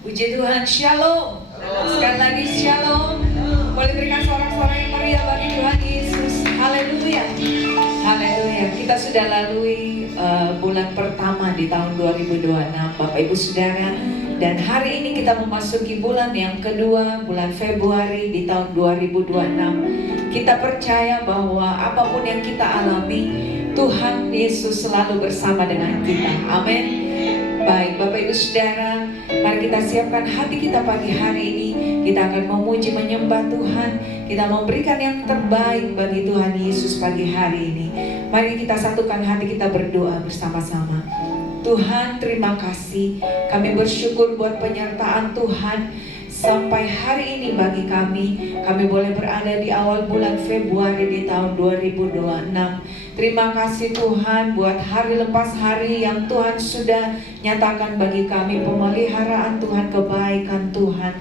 Puji Tuhan, shalom. Sekali lagi shalom. Boleh berikan sorak-sorak yang meriah bagi Tuhan Yesus. Haleluya. Haleluya. Kita sudah lalui bulan pertama di tahun 2026, Bapak Ibu Saudara. Dan hari ini kita memasuki bulan yang kedua, bulan Februari di tahun 2026. Kita percaya bahwa apapun yang kita alami, Tuhan Yesus selalu bersama dengan kita. Amin. Baik, Bapak Ibu Saudara, mari kita siapkan hati kita pagi hari ini. Kita akan memuji menyembah Tuhan. Kita memberikan yang terbaik bagi Tuhan Yesus pagi hari ini. Mari kita satukan hati kita berdoa bersama-sama. Tuhan, terima kasih. Kami bersyukur buat penyertaan Tuhan sampai hari ini bagi kami. Kami boleh berada di awal bulan Februari di tahun 2026. Terima kasih Tuhan buat hari lepas hari yang Tuhan sudah nyatakan bagi kami, pemeliharaan Tuhan, kebaikan Tuhan.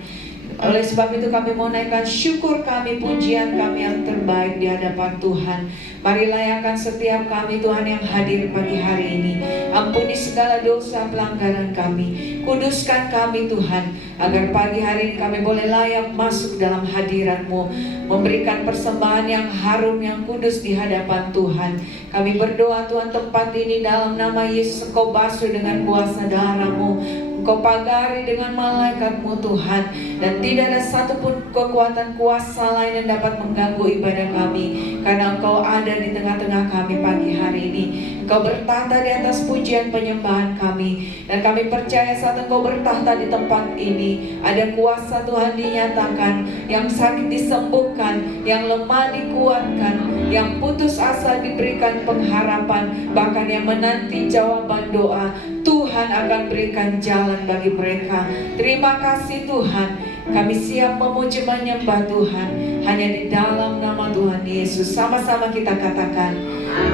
Oleh sebab itu kami mau naikkan syukur kami, pujian kami yang terbaik di hadapan Tuhan. Mari layakan setiap kami Tuhan yang hadir pagi hari ini. Ampuni segala dosa pelanggaran kami. Kuduskan kami Tuhan, agar pagi hari ini kami boleh layak masuk dalam hadirat-Mu, memberikan persembahan yang harum, yang kudus di hadapan Tuhan. Kami berdoa Tuhan, tempat ini dalam nama Yesus Engkau basuh dengan kuasa darah-Mu, Engkau pagari dengan malaikat-Mu Tuhan. Dan tidak ada satupun kekuatan kuasa lain yang dapat mengganggu ibadah kami, karena Engkau ada di tengah-tengah kami pagi hari ini. Engkau bertahta di atas pujian penyembahan kami. Dan kami percaya saat Engkau bertahta di tempat ini, ada kuasa Tuhan dinyatakan, yang sakit disembuhkan, yang lemah dikuatkan, yang putus asa diberikan pengharapan, bahkan yang menanti jawaban doa, Tuhan akan berikan jalan bagi mereka. Terima kasih Tuhan. Kami siap memuji menyembah Tuhan hanya di dalam nama Tuhan Yesus. Sama-sama kita katakan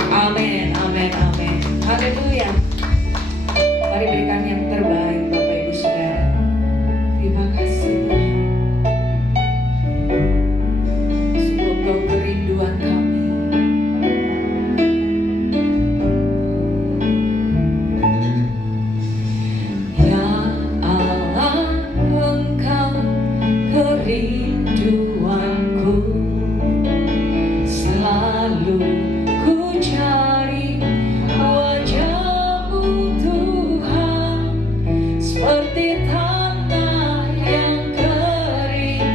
amin, amin, amin. Haleluya. Mari berikan yang terbaik Bapak Ibu Saudara. Terima kasih Tuhan. Sungguh Engkau kerinduan kami. Rinduanku selalu ku cari wajah-Mu Tuhan, seperti tanah yang kering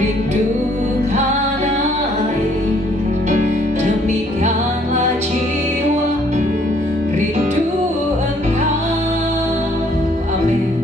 rindukan air. Demikianlah jiwaku rindu Engkau. Amin.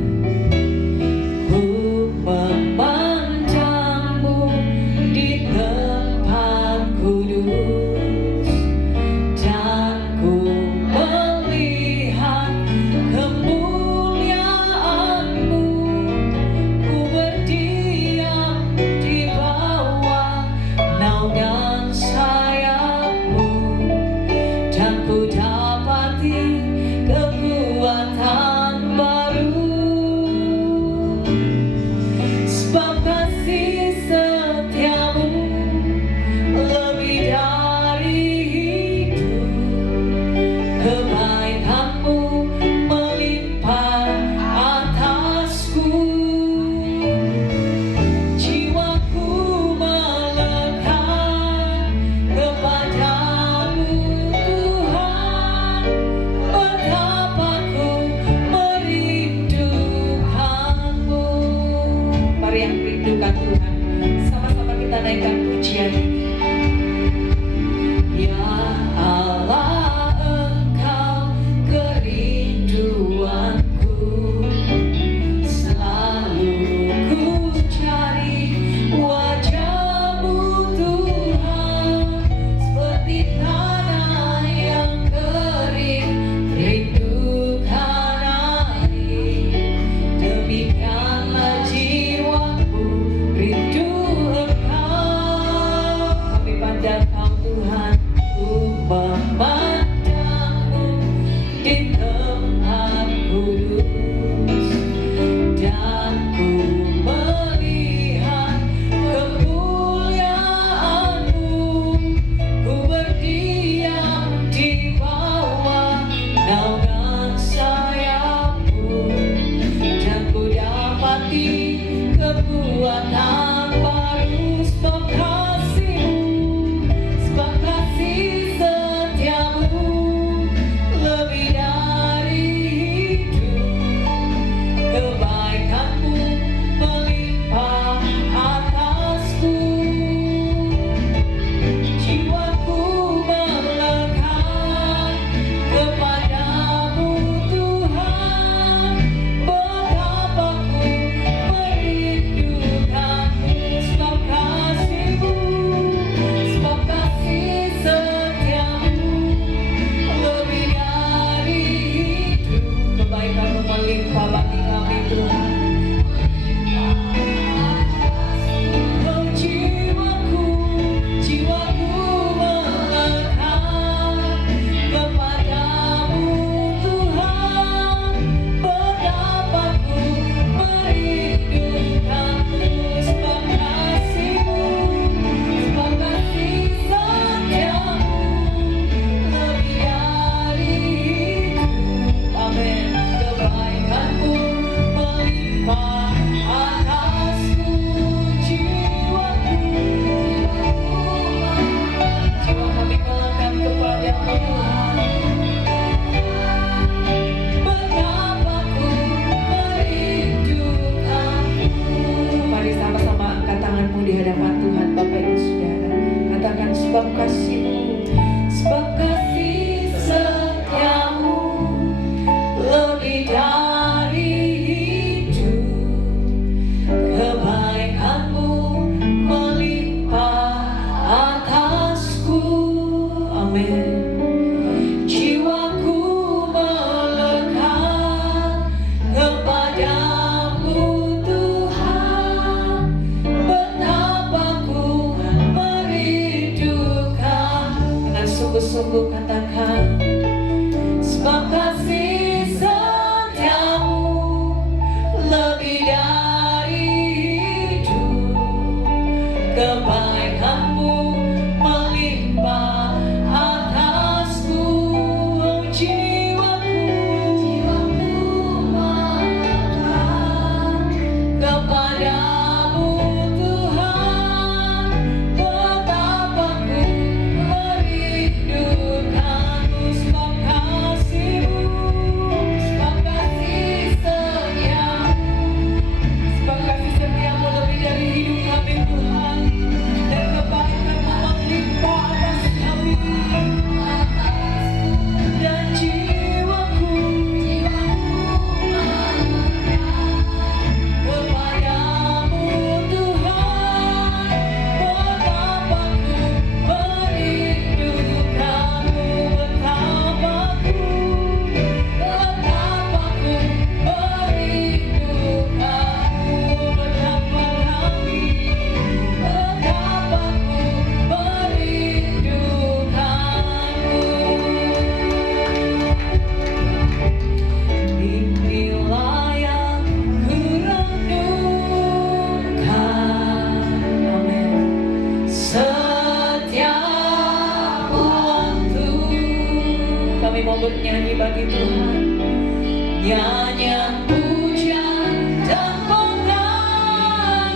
nyanyian pujian dan pengagungan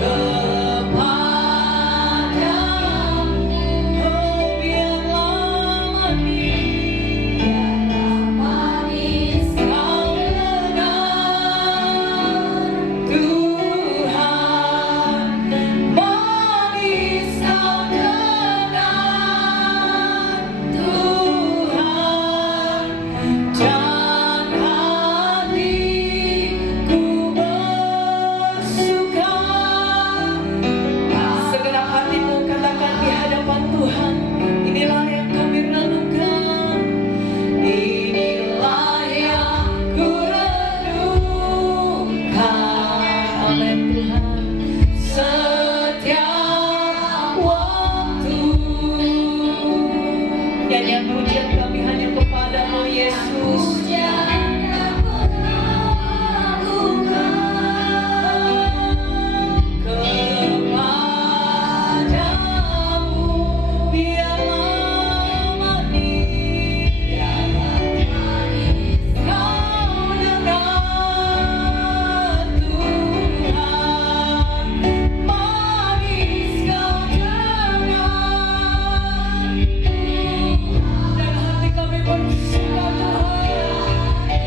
kepadamu, oh biarlah manis kau dengar Tuhan, manis kau dengar Tuhan, dan hatiku bersuka. Segenap hatimu katakan di hadapan Tuhan, inilah yang kami renungkan, inilah yang ku renungkan oleh Tuhan setiap waktu. Nyanyian pujian kami hanya kepadamu Yesus. Kepadamu biarlah manis kau dengar Tuhan, manis kau dengar, dan hati kami bersuka Tuhan.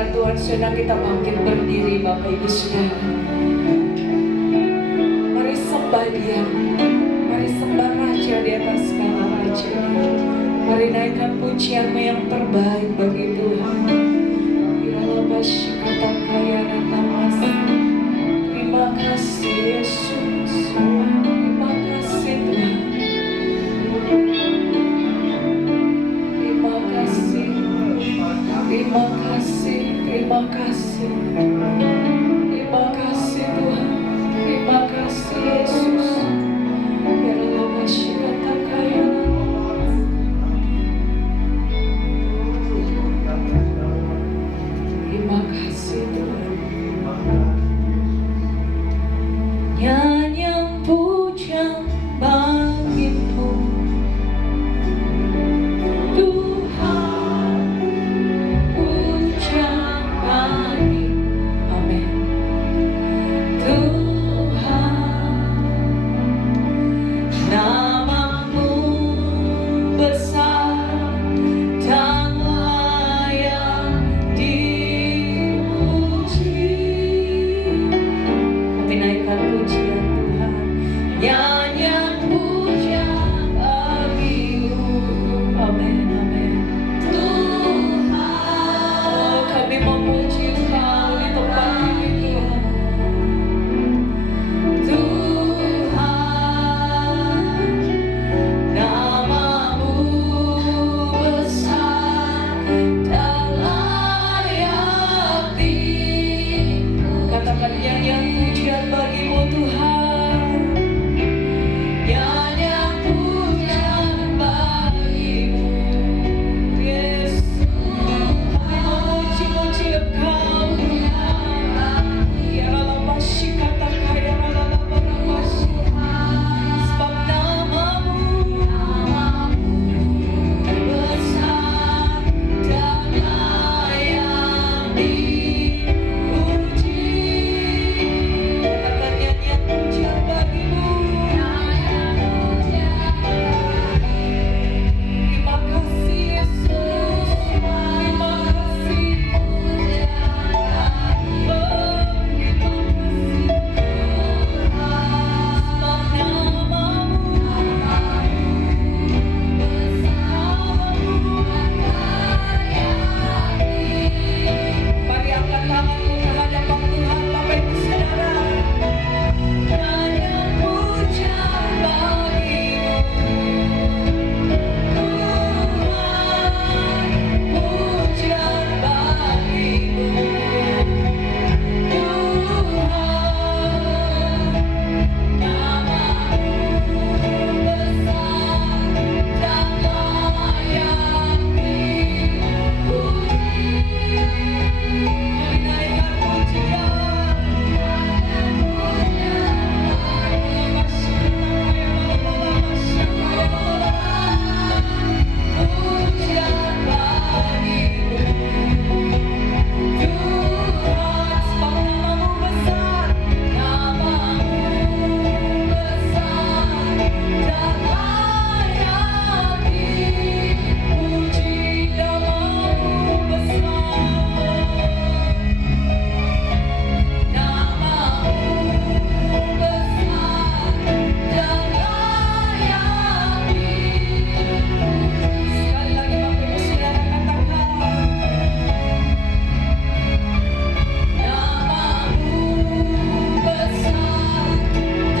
hadirat Tuhan sedang kita bangkit berdiri Bapak Ibu Saudara. Mari sembah Dia, mari sembah Raja di atas segala raja. Mari naikkan pujian yang terbaik bagi Tuhan. Terima kasih Yesus, terima kasih Tuhan, terima kasih, terima kasih, terima kasih, terima kasih Tuhan, terima kasih Yesus. Terima kasih Tuhan. Nyanyian pujian bagimu Tuhan, pujian bagimu. Amin. Tuhan, namamu besar dan layak dipuji. Kami naikkan pujian Tuhan, nyanyian pujian bagimu. Amin, amin. Tuhan, oh, kami memuji Engkau di tempat ini Tuhan. Tuhan, namamu besar dan layak dipuji. Katakan nyanyian pujian bagimu Tuhan, nyanyian pujian bagimu Yesus. Kami memuji-muji Engkau Tuhan. Ya Rabbi, kata kaya Rabbi, sebab namamu besar dan layak dipuji. Katakan nyanyian pujian bagimu. Terima kasih Yesus, terima kasih. Oh, terima kasih sebab namamu Mari angkat tanganmu ke hadapan Tuhan, Bapak Ibu Saudara. Nyanyian pujian bagimu Tuhan, pujian bagimu Tuhan. Namamu besar dan layak dipuji. Mari naikkan pujian. Pujian bagimu Tuhan, sebab namamu besar, namamu besar dan layak dipuji. Namamu besar, namamu besar dan layak dipuji. Sekali lagi Bapak Ibu Saudara katakan, namamu besar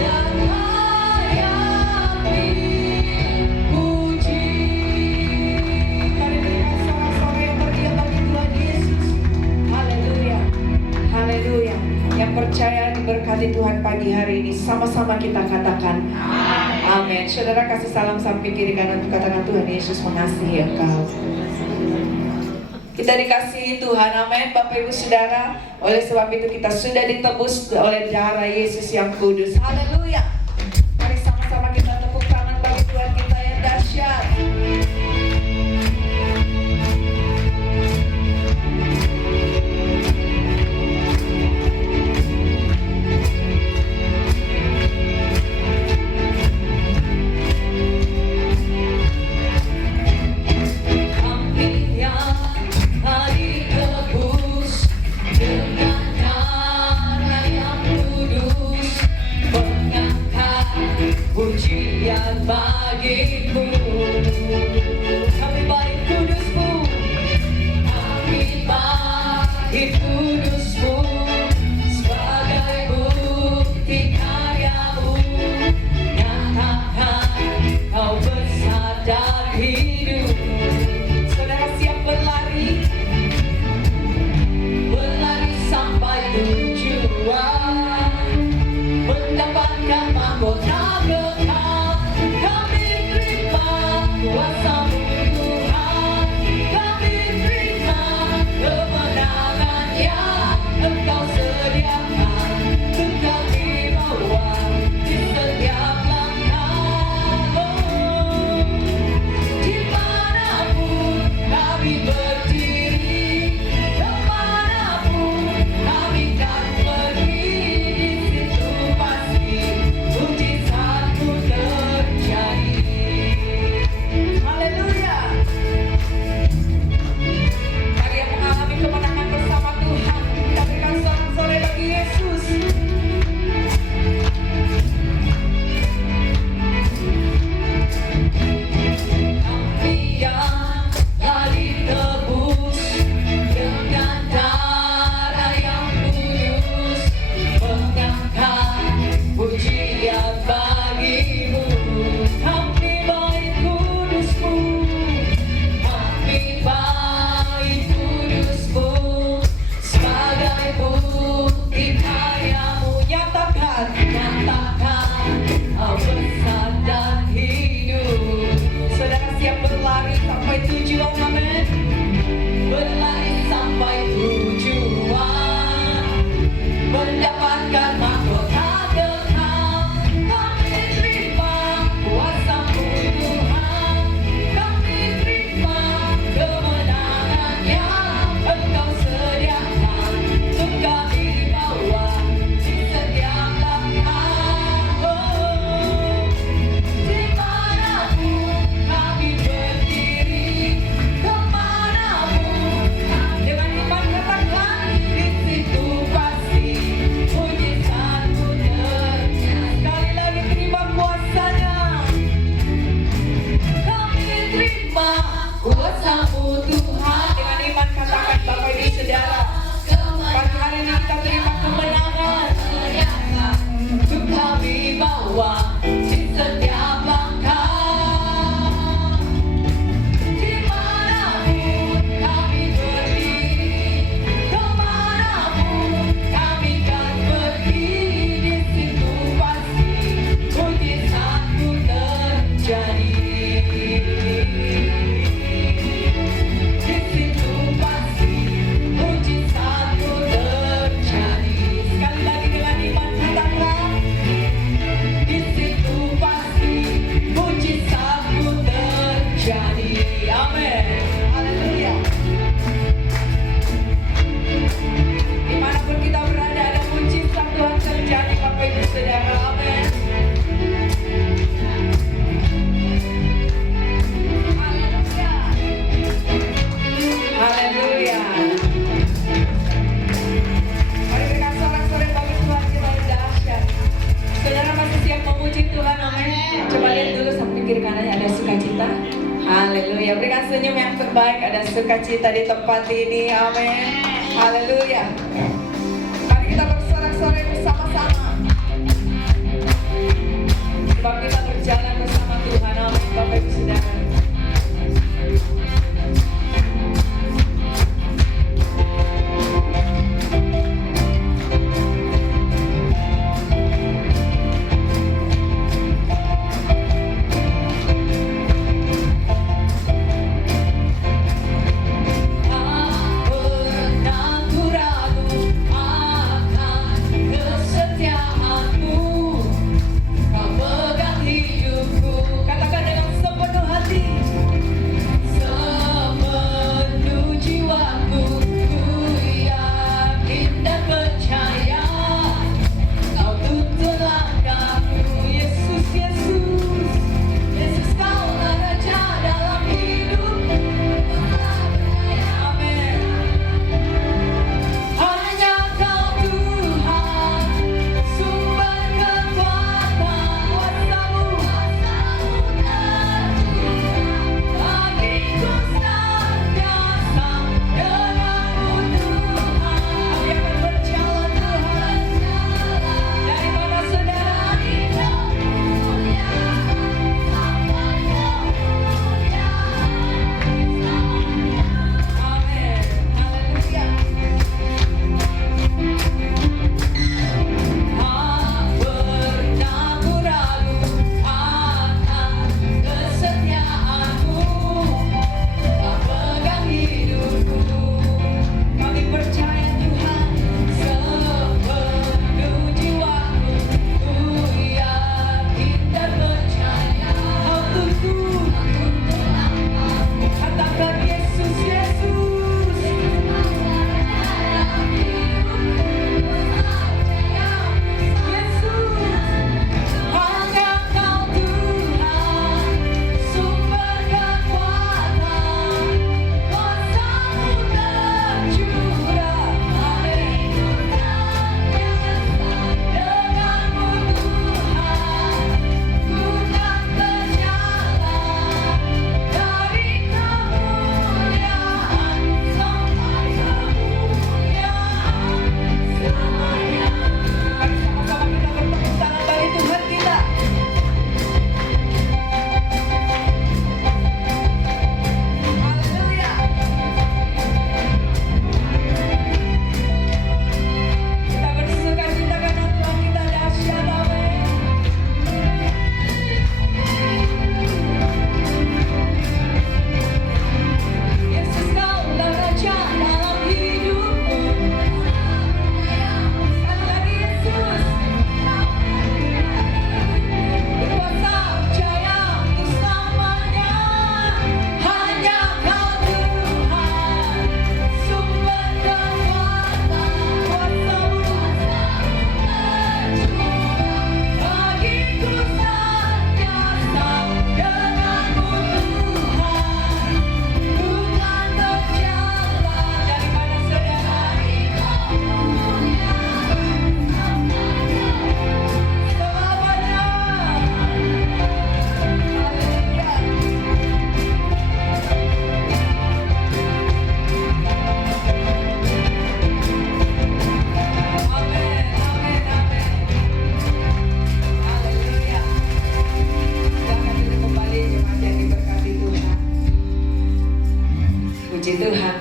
dan layak dipuji. Mari berikan sorak-sorai yang meriah bagi Tuhan Yesus. Haleluya, haleluya. Yang percaya diberkati Tuhan pagi hari ini, sama-sama kita katakan amin. Saudara kasih salam samping kiri kanan, katakan Tuhan Yesus mengasihi engkau. Kita dikasihi Tuhan, amin Bapak Ibu Saudara. Oleh sebab itu kita sudah ditebus oleh darah Yesus yang kudus. Haleluya. Mari sama-sama kita tepuk tangan bagi Tuhan kita yang dahsyat. Kami yang hari tebus pujian bagimu. Kami baik kudus-Mu, kami baik kudus-Mu, sebagai bukti karya-Mu, nyatakan Kau besar dan hidup. Saudara siap berlari, berlari sampai tujuan, mendapatkan mahkota kekal. Kami terima kuasa-Mu Tuhan, kami terima kemenangan yang Engkau sediakan untuk kami bawa di setiap langkah. Dimanapun kami berdiri, kemanapun kami kan pergi, di situ pasti mujizat-Mu terjadi. Haleluya. Mari yang mengalami kemenangan bersama Tuhan, kita berikan sorak-sorai bagi Yesus. Kami yang telah ditebus dengan darah yang kudus, mengangkat pujian bagi-Mu. Kami baik kudus-Mu, kami baik kudus-Mu, sebagai bukti karya-Mu, nyatakan Kau besar dan hidup. Saudara siap berlari sampai tujuan, amin. Berlari sampai tujuan, mendapatkan mahkota kekal. Kami terima kuasa-Mu Tuhan, kami terima kemenangan yang Engkau sediakan untuk kami bawa di setiap langkah. Dimanapun kami berdiri, kemanapun dengan iman katakan, di situ pasti mujizat-Mu terjadi. Sekali lagi terima kuasa-Nya, kami terima kuasa-Mu Tuhan. Dengan iman katakan Bapak Ibu Saudara, pagi hari ini kita terima kemenangan untuk kami bawa di setiap langkah. Dimanapun kami berdiri, kemanapun kami kan pergi, di situ pasti mujizat-Mu terjadi. Di situ pasti mujizat-Mu terjadi. Sekali lagi dengan iman katakan, di situ pasti mujizat-Mu terjadi. Amin. Haleluya. Dimanapun kita berada, ada mujizat Tuhan terjadi, Bapak Ibu Saudara. Amin. Haleluya. Haleluya. Mari berikan sorak-sorai bagi Tuhan kita yang dahsyat. Saudara masih siap memuji Tuhan, amin. Coba lihat dulu samping kiri kanannya, ada sukacita. Haleluya. Berikan senyum yang terbaik, ada sukacita di tempat ini, amin. Haleluya. Mari kita bersorak-sorai bersama-sama, sebab kita berjalan bersama Tuhan, amin. Bapak Ibu Saudara, tak pernah ku ragu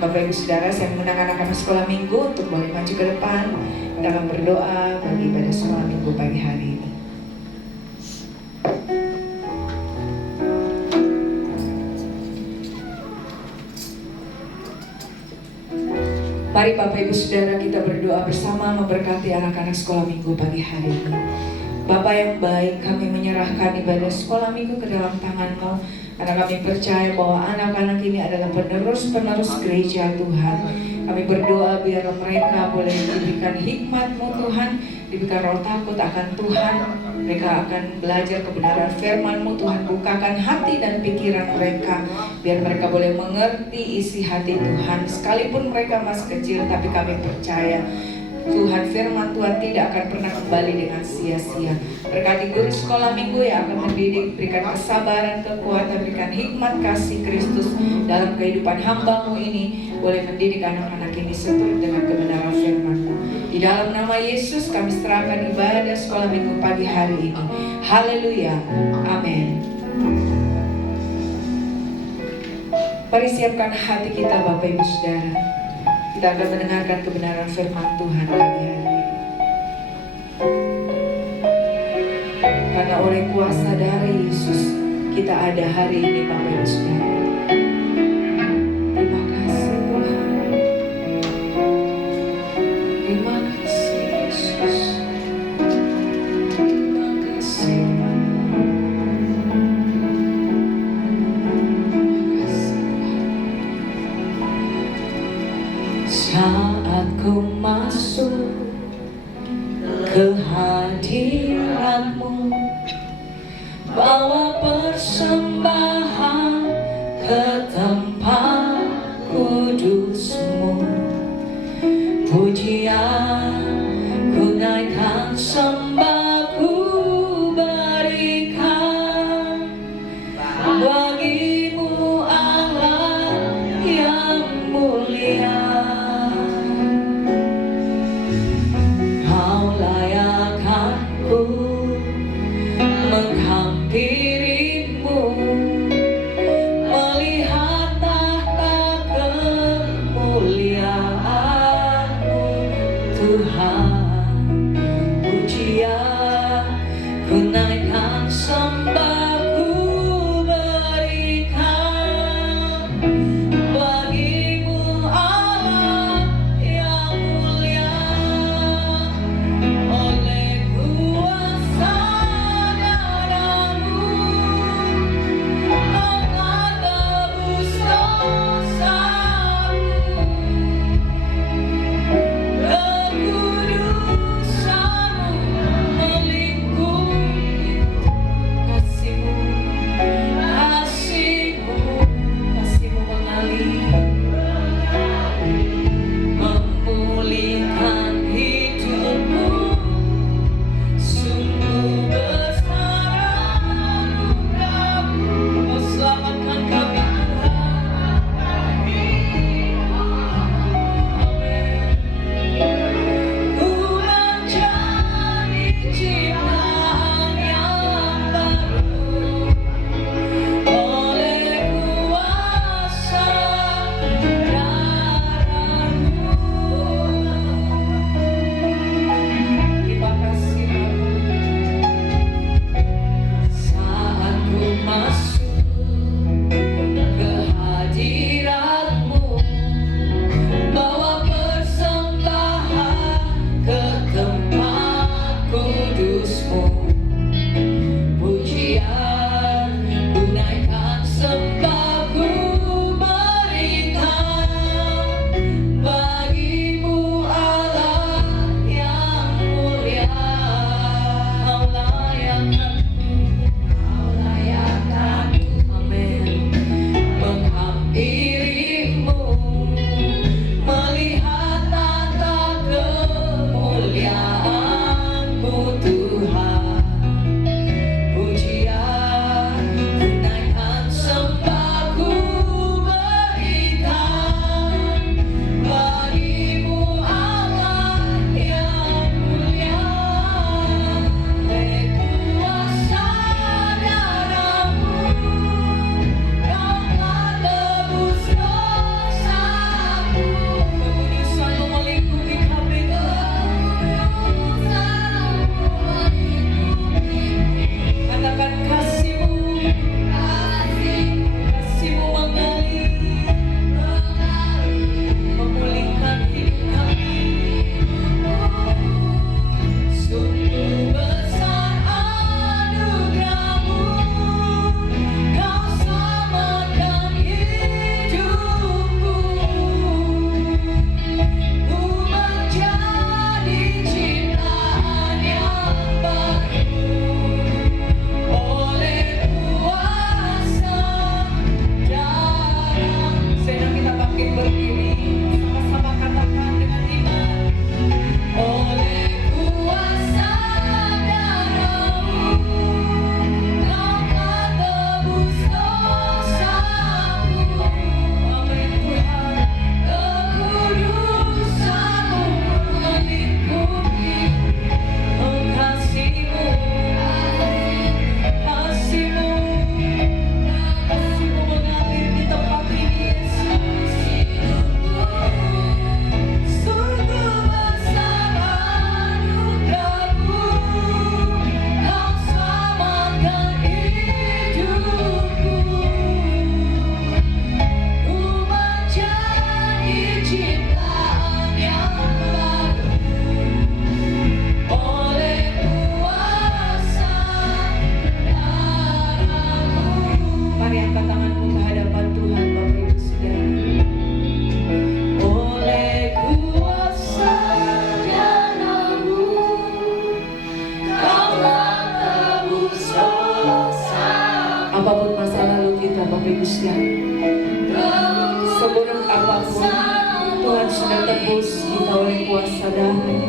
Bapak Ibu Saudara, saya mengundang anak-anak sekolah minggu untuk boleh maju ke depan. Kita akan berdoa bagi ibadah sekolah minggu pagi hari ini. Mari Bapak Ibu Saudara, kita berdoa bersama memberkati anak-anak sekolah minggu pagi hari ini. Bapak yang baik, kami menyerahkan ibadah sekolah minggu ke dalam tangan-Mu, karena kami percaya bahwa anak-anak ini adalah penerus-penerus gereja Tuhan. Kami berdoa biar mereka boleh diberikan hikmat-Mu Tuhan, diberikan roh takut akan Tuhan. Mereka akan belajar kebenaran firman-Mu Tuhan. Bukakan hati dan pikiran mereka, biar mereka boleh mengerti isi hati Tuhan. Sekalipun mereka masih kecil, tapi kami percaya Tuhan, firman Tuhan tidak akan pernah kembali dengan sia-sia. Berkati guru sekolah minggu yang akan mendidik, berikan kesabaran, kekuatan, berikan hikmat kasih Kristus dalam kehidupan hamba-Mu ini, boleh mendidik anak-anak ini seturut dengan kebenaran firman-Mu. Di dalam nama Yesus kami serahkan ibadah sekolah minggu pagi hari ini. Haleluya, amin. Mari siapkan hati kita Bapak Ibu Saudara. Kita akan mendengarkan kebenaran firman Tuhan pagi hari ini. Karena oleh kuasa dari Yesus kita ada hari ini Bapak Ibu Saudara. Terima kasih Tuhan. Terima kasih Yesus. Terima kasih. Saat ku masuk ke hadirat-Mu, bawa persembahan ke tempat kudus-Mu, pujian ku naikkan, sembah ku berikan bagi-Mu Allah yang mulia. Menghampirimu, melihat Apapun masa lalu kita, Bapak Ibu sekalian, seburuk apapun, Tuhan sudah tebus kita oleh kuasa darah-Nya.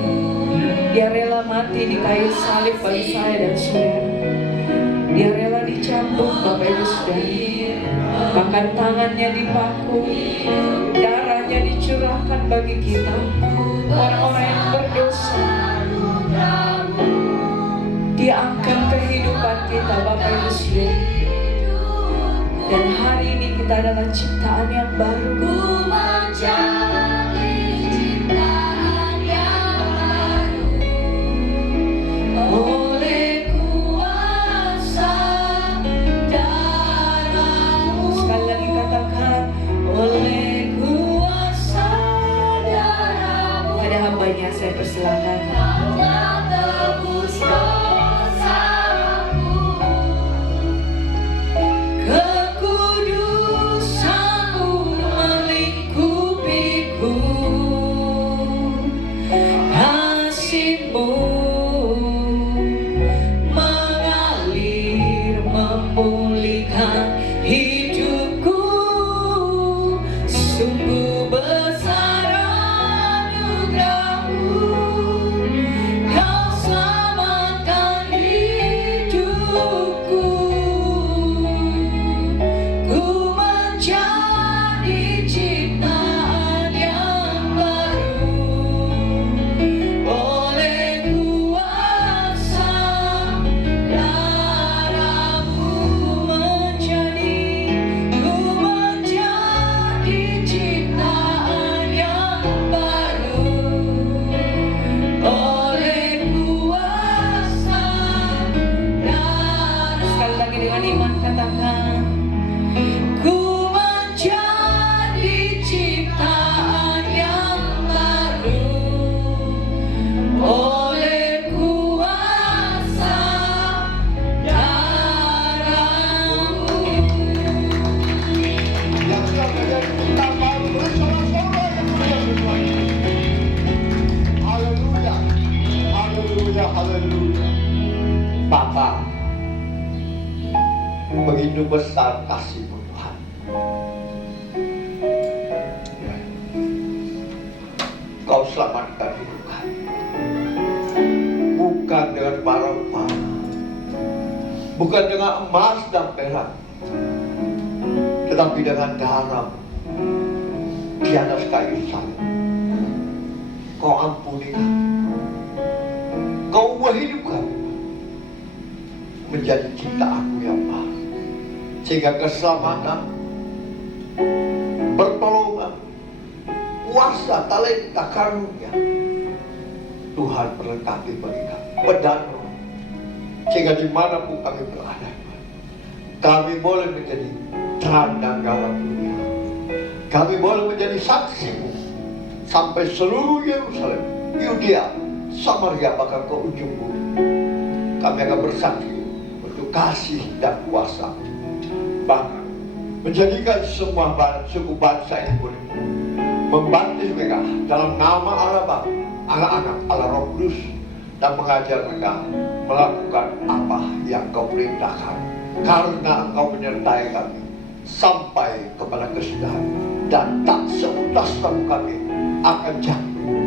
Dia rela mati di kayu salib bagi saya dan saudara. Dia rela dicambuk, Bapak Ibu saudara. Bahkan tangannya dipaku, darahnya dicurahkan bagi kita, orang-orang yang berdosa. Dia angkat kehidupan kita, Bapak Ibu saudara. Dan hari ini kita adalah ciptaan yang baru. Saya persilahkan. Kekudusanmu melingkupiku, kasih-Mu mengalir memulihkan hidupku. Sungguh besar Bapa, begitu besar kasih-Mu Tuhan. Kau selamatkan hidup kami, bukan dengan barang-barang, bukan dengan emas dan perak, tetapi dengan darah di atas kayu salib. Kau ampuni kami, Kau ubah hidup kami menjadi ciptaan-Mu yang baru, sehingga keselamatan, pertolongan, kuasa, talenta, karunia Tuhan berlengkapi bagi kami, pedang roh, sehingga dimanapun kami berada, kami boleh menjadi terang dan garam dunia. Kami boleh menjadi saksi-Mu sampai seluruh Yerusalem, Yudea, Samaria, bahkan ke ujung bumi. Kami akan bersaksi untuk kasih dan kuasa, bahkan menjadikan semua suku bangsa ini boleh membaptis mereka dalam nama Allah Bapa, Allah Anak, Allah Roh Kudus, dan mengajar mereka melakukan apa yang Kau perintahkan, karena Engkau menyertai kami sampai kepada kesudahan, dan tak seutas kami akan jatuh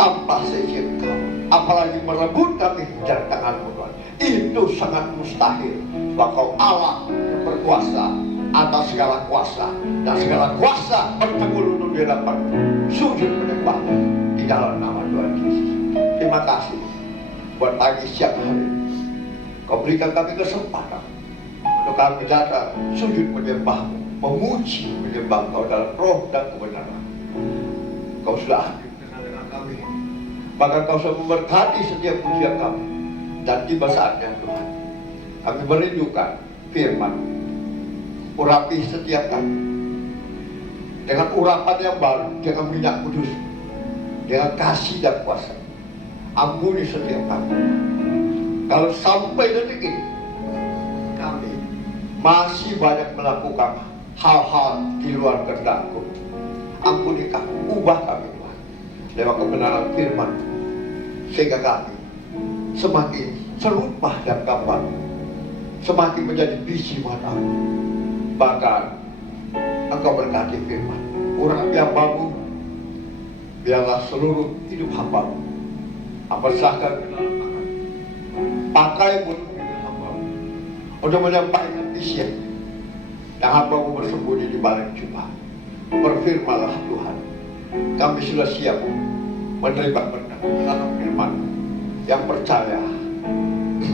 tanpa seizin Kau, apalagi merebut kami dari tangan-Mu Tuhan. Itu sangat mustahil, sebab Kau Allah yang berkuasa atas segala kuasa, dan segala kuasa berteguh lutut di hadapan sujud menyembah di dalam nama Tuhan Yesus. Terima kasih buat pagi siang hari Kau berikan kami kesempatan untuk kami datang sujud menyembah-Mu, memuji menyembah Kau dalam roh dan kebenaran. Kau sudah hadir dengan kami, bahkan Kau sudah memberkati setiap pujian kami, dan tiba saatnya Tuhan kami merindukan firman. Urapi setiap kami dengan urapan yang baru, dengan minyak kudus, dengan kasih dan kuasa. Ampuni setiap kami kalau sampai detik ini kami masih banyak melakukan hal-hal di luar kehendak-Mu. Ampuni kami, ubah kami Tuhan lewat kebenaran firman, sehingga kami semakin serupa dan gambar, semakin menjadi biji matamu. Bahkan Engkau berkati firman, urang hambamu, biarlah seluruh hidup hambamu apesahkan ke dalam tangan, pakai mulut hambamu untuk menyampaikan isian yang hambamu bersembunyi di balik jubah. Berfirmanlah Tuhan, kami sudah siap menerima berkat dalam firman. Yang percaya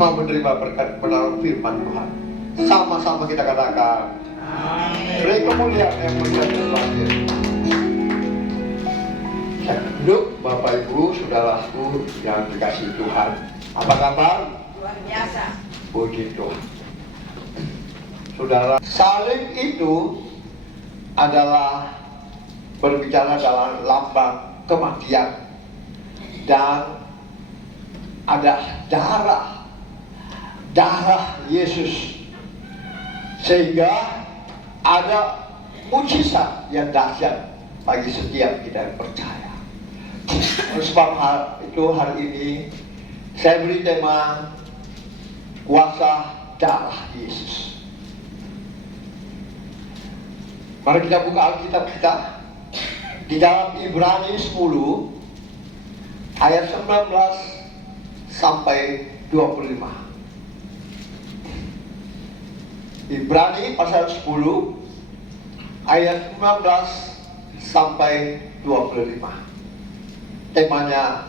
mau menerima berkat dalam firman Tuhan, sama-sama kita katakan beri kemuliaan yang mulia Tuhan Yesus. Saya duduk, Bapak Ibu, saudaraku yang dikasihi Tuhan. Apa kabar? Luar biasa. Puji Tuhan. Saudara, salib itu adalah berbicara dalam lambang kematian, dan ada darah Yesus, sehingga ada mujizat yang dahsyat bagi setiap kita yang percaya. Oleh sebab hal itu hari ini saya beri tema kuasa darah Yesus. Mari kita buka Alkitab kita di dalam Ibrani 10 ayat 19 sampai 25. Ibrani pasal 10 ayat 19 sampai 25. Temanya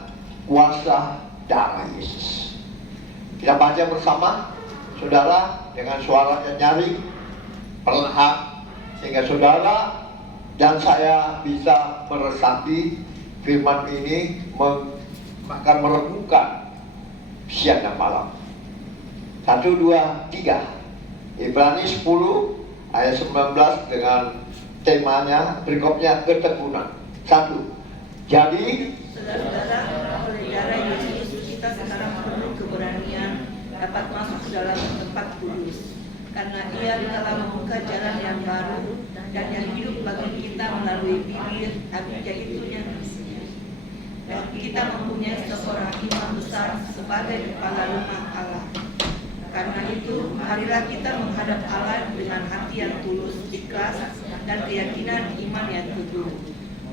kuasa darah Yesus. Kita baca bersama, saudara, dengan suara yang nyaring, perlahan, sehingga saudara dan saya bisa meresapi firman ini, akan merenungkan siang dan malam. 1, 2, 3. Ibrani 10 ayat 19 dengan temanya berikutnya ketekunan. 1. Jadi Saudara-saudara, oleh darah Yesus kita sekarang penuh keberanian dapat masuk ke dalam tempat kudus, karena Ia telah membuka jalan yang baru dan yang hidup bagi kita melalui bibir Abijah itu yang Mesias. Dan kita mempunyai seorang imam besar sebagai kepala rumah Allah. Karena itu, marilah kita menghadap Allah dengan hati yang tulus, ikhlas, dan keyakinan iman yang teguh.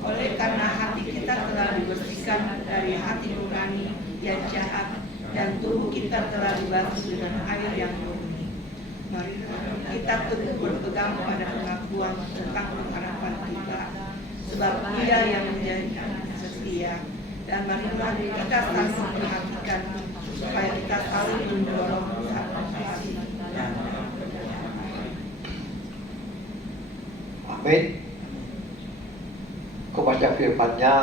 Oleh karena hati kita telah dibersihkan dari hati nurani yang jahat, dan tubuh kita telah dibasuh dengan air yang murni. Marilah kita teguh berpegang pada pengakuan tentang pengharapan kita, sebab Ia yang menjadi setia. Dan marilah kita saling memperhatikan supaya kita saling mendorong satu visi. amin. Kau baca firman-Nya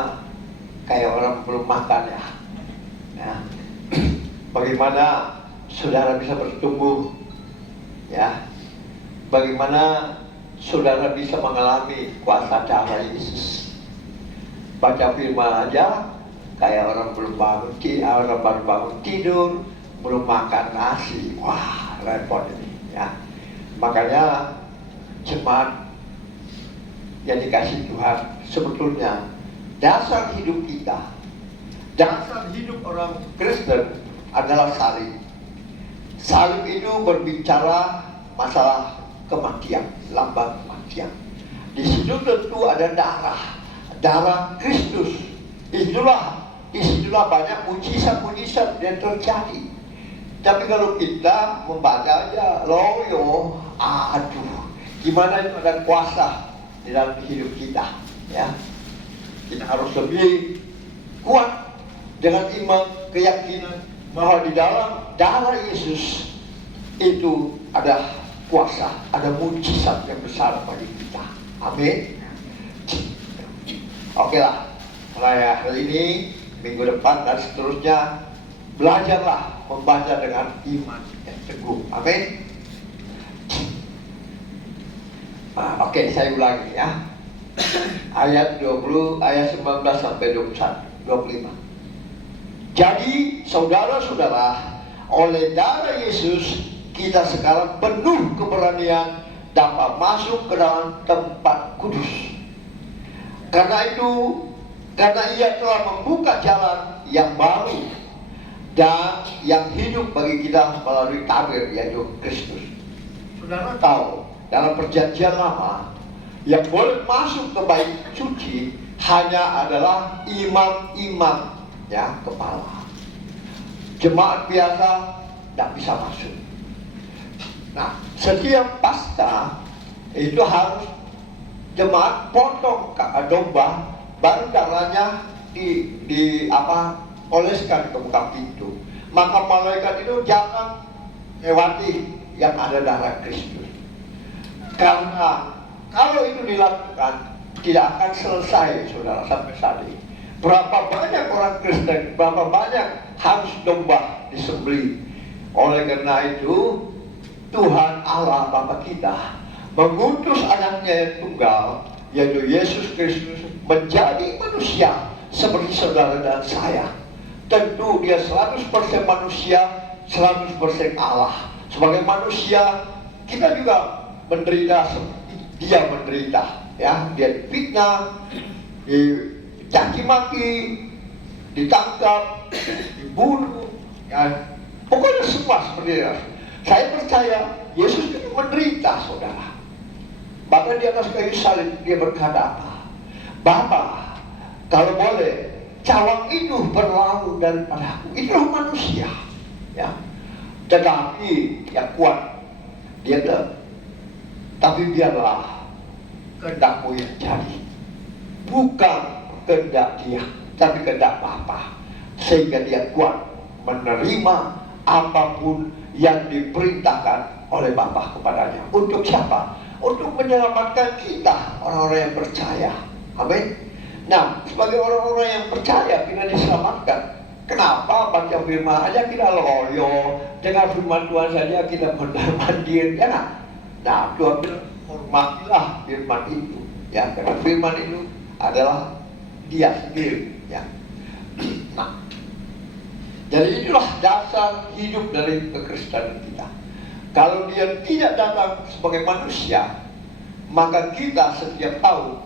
kayak orang belum makan ya. Bagaimana saudara bisa bertumbuh, ya? Bagaimana saudara bisa mengalami kuasa darah Yesus? Baca firman aja kayak orang belum bangun, orang baru bangun tidur, belum makan nasi. Wah, repot ini, ya. Makanya jemaat yang dikasih Tuhan, sebetulnya dasar hidup kita, dasar hidup orang Kristen adalah salib. Salib itu berbicara masalah kematian, lambang kematian. Di situ tentu ada darah Kristus. Disitulah banyak mujizat-mujizat yang terjadi. Tapi kalau kita membaca aja loyo, gimana itu ada kuasa di dalam hidup kita, ya? Kita harus lebih kuat dengan iman, keyakinan bahwa di dalam darah Yesus itu ada kuasa, ada mujizat yang besar bagi kita. Amin. Oke lah, mulai hari ini, minggu depan dan seterusnya, belajarlah membaca dengan iman yang teguh. Amin. Oke, saya ulangi ya. Ayat 20, ayat 19 sampai 25. Jadi, saudara-saudara, oleh darah Yesus kita sekarang penuh keberanian dapat masuk ke dalam tempat kudus. Karena itu, karena Ia telah membuka jalan yang baru dan yang hidup bagi kita melalui tabir, yaitu Kristus. Saudara tahu, dalam perjanjian lama yang boleh masuk ke bait suci hanya adalah imam-imam, ya, kepala. Jemaat biasa tidak bisa masuk. Nah, setiap Paskah itu harus jemaat potong domba, baru darahnya oleskan ke muka pintu. Maka malaikat itu jangan lewati yang ada darah Kristus. Karena kalau itu dilakukan tidak akan selesai, saudara, sampai saat ini. Berapa banyak orang Kristen, berapa banyak harus domba disembelih. Oleh karena itu Tuhan Allah Bapa kita mengutus anaknya yang tunggal, yaitu Yesus Kristus, menjadi manusia seperti saudara dan saya. Tentu dia 100% manusia, 100% Allah. Sebagai manusia kita juga menderita seperti dia menderita, ya. Dia difitnah, dicaci maki, ditangkap, dibunuh, ya. Pokoknya semua seperti itu. Saya percaya Yesus itu menderita, saudara. Bahkan di atas kayu salib dia berkata apa? Bapa, kalau boleh, cawang itu berlalu daripadaku. Itulah manusia, ya. Tetapi yang kuat dia bilang, tapi biarlah kehendakmu yang jadi, bukan kehendak dia, tapi kehendak Bapa. Sehingga dia kuat menerima apapun yang diperintahkan oleh Bapa kepadanya. Untuk siapa? Untuk menyelamatkan kita, orang-orang yang percaya. Amin. Nah, sebagai orang-orang yang percaya kita diselamatkan. Kenapa baca firman aja kita loyo, dengar firman Tuhan saja kita mondar-mandir, ya kan? Nah, Tuhan bilang, hormatilah firman itu, ya, karena firman itu adalah dia sendiri, ya. Nah, jadi itulah dasar hidup dari kekristenan kita. Kalau dia tidak datang sebagai manusia, maka kita setiap tahun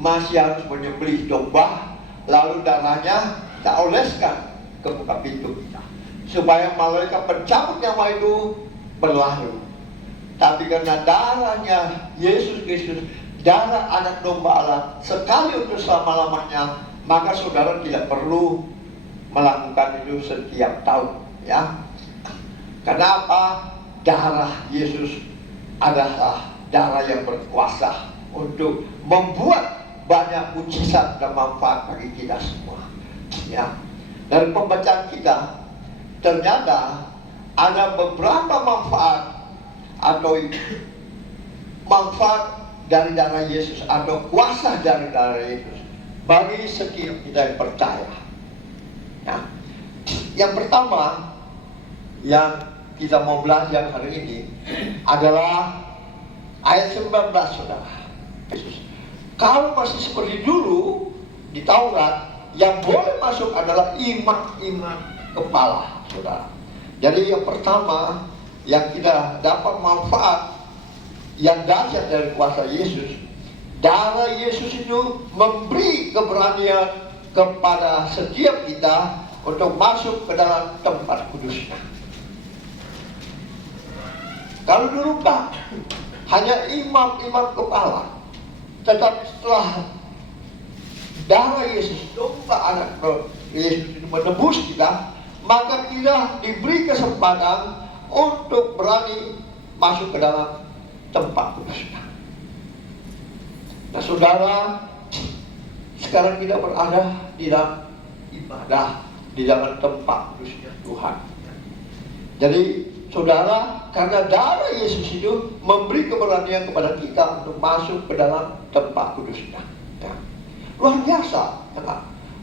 masih harus menyembelih domba, lalu darahnya kita oleskan ke muka pintu kita, supaya malaikat pencabut nyawa itu berlalu. Tapi karena darahnya Yesus Kristus, darah anak domba Allah, sekali untuk selama-lamanya, maka saudara tidak perlu melakukan itu setiap tahun, ya. Karena apa? Darah Yesus adalah darah yang berkuasa untuk membuat banyak mujizat dan manfaat bagi kita semua, ya. Dari pembacaan kita ternyata ada beberapa manfaat atau manfaat dari darah Yesus atau kuasa dari darah Yesus bagi setiap kita yang percaya. Nah, yang pertama yang kita mau belajar hari ini adalah ayat 19, saudara. Yesus, kalau masih seperti dulu di Taurat, yang boleh masuk adalah imam-imam kepala, saudara. Jadi yang pertama yang kita dapat manfaat yang dahsyat dari kuasa Yesus, darah Yesus itu memberi keberanian kepada setiap kita untuk masuk ke dalam tempat kudusnya. Kalau dulu kan hanya imam-imam kepala, tetapi setelah darah Yesus, domba anak Yesus itu menebus kita, maka kita diberi kesempatan untuk berani masuk ke dalam tempat kudusnya. Nah, saudara, sekarang kita berada di dalam ibadah, di dalam tempat kudusnya Tuhan. Jadi, saudara, karena darah Yesus itu memberi keberanian kepada kita untuk masuk ke dalam tempat kudusnya, ya. Luar biasa, ya.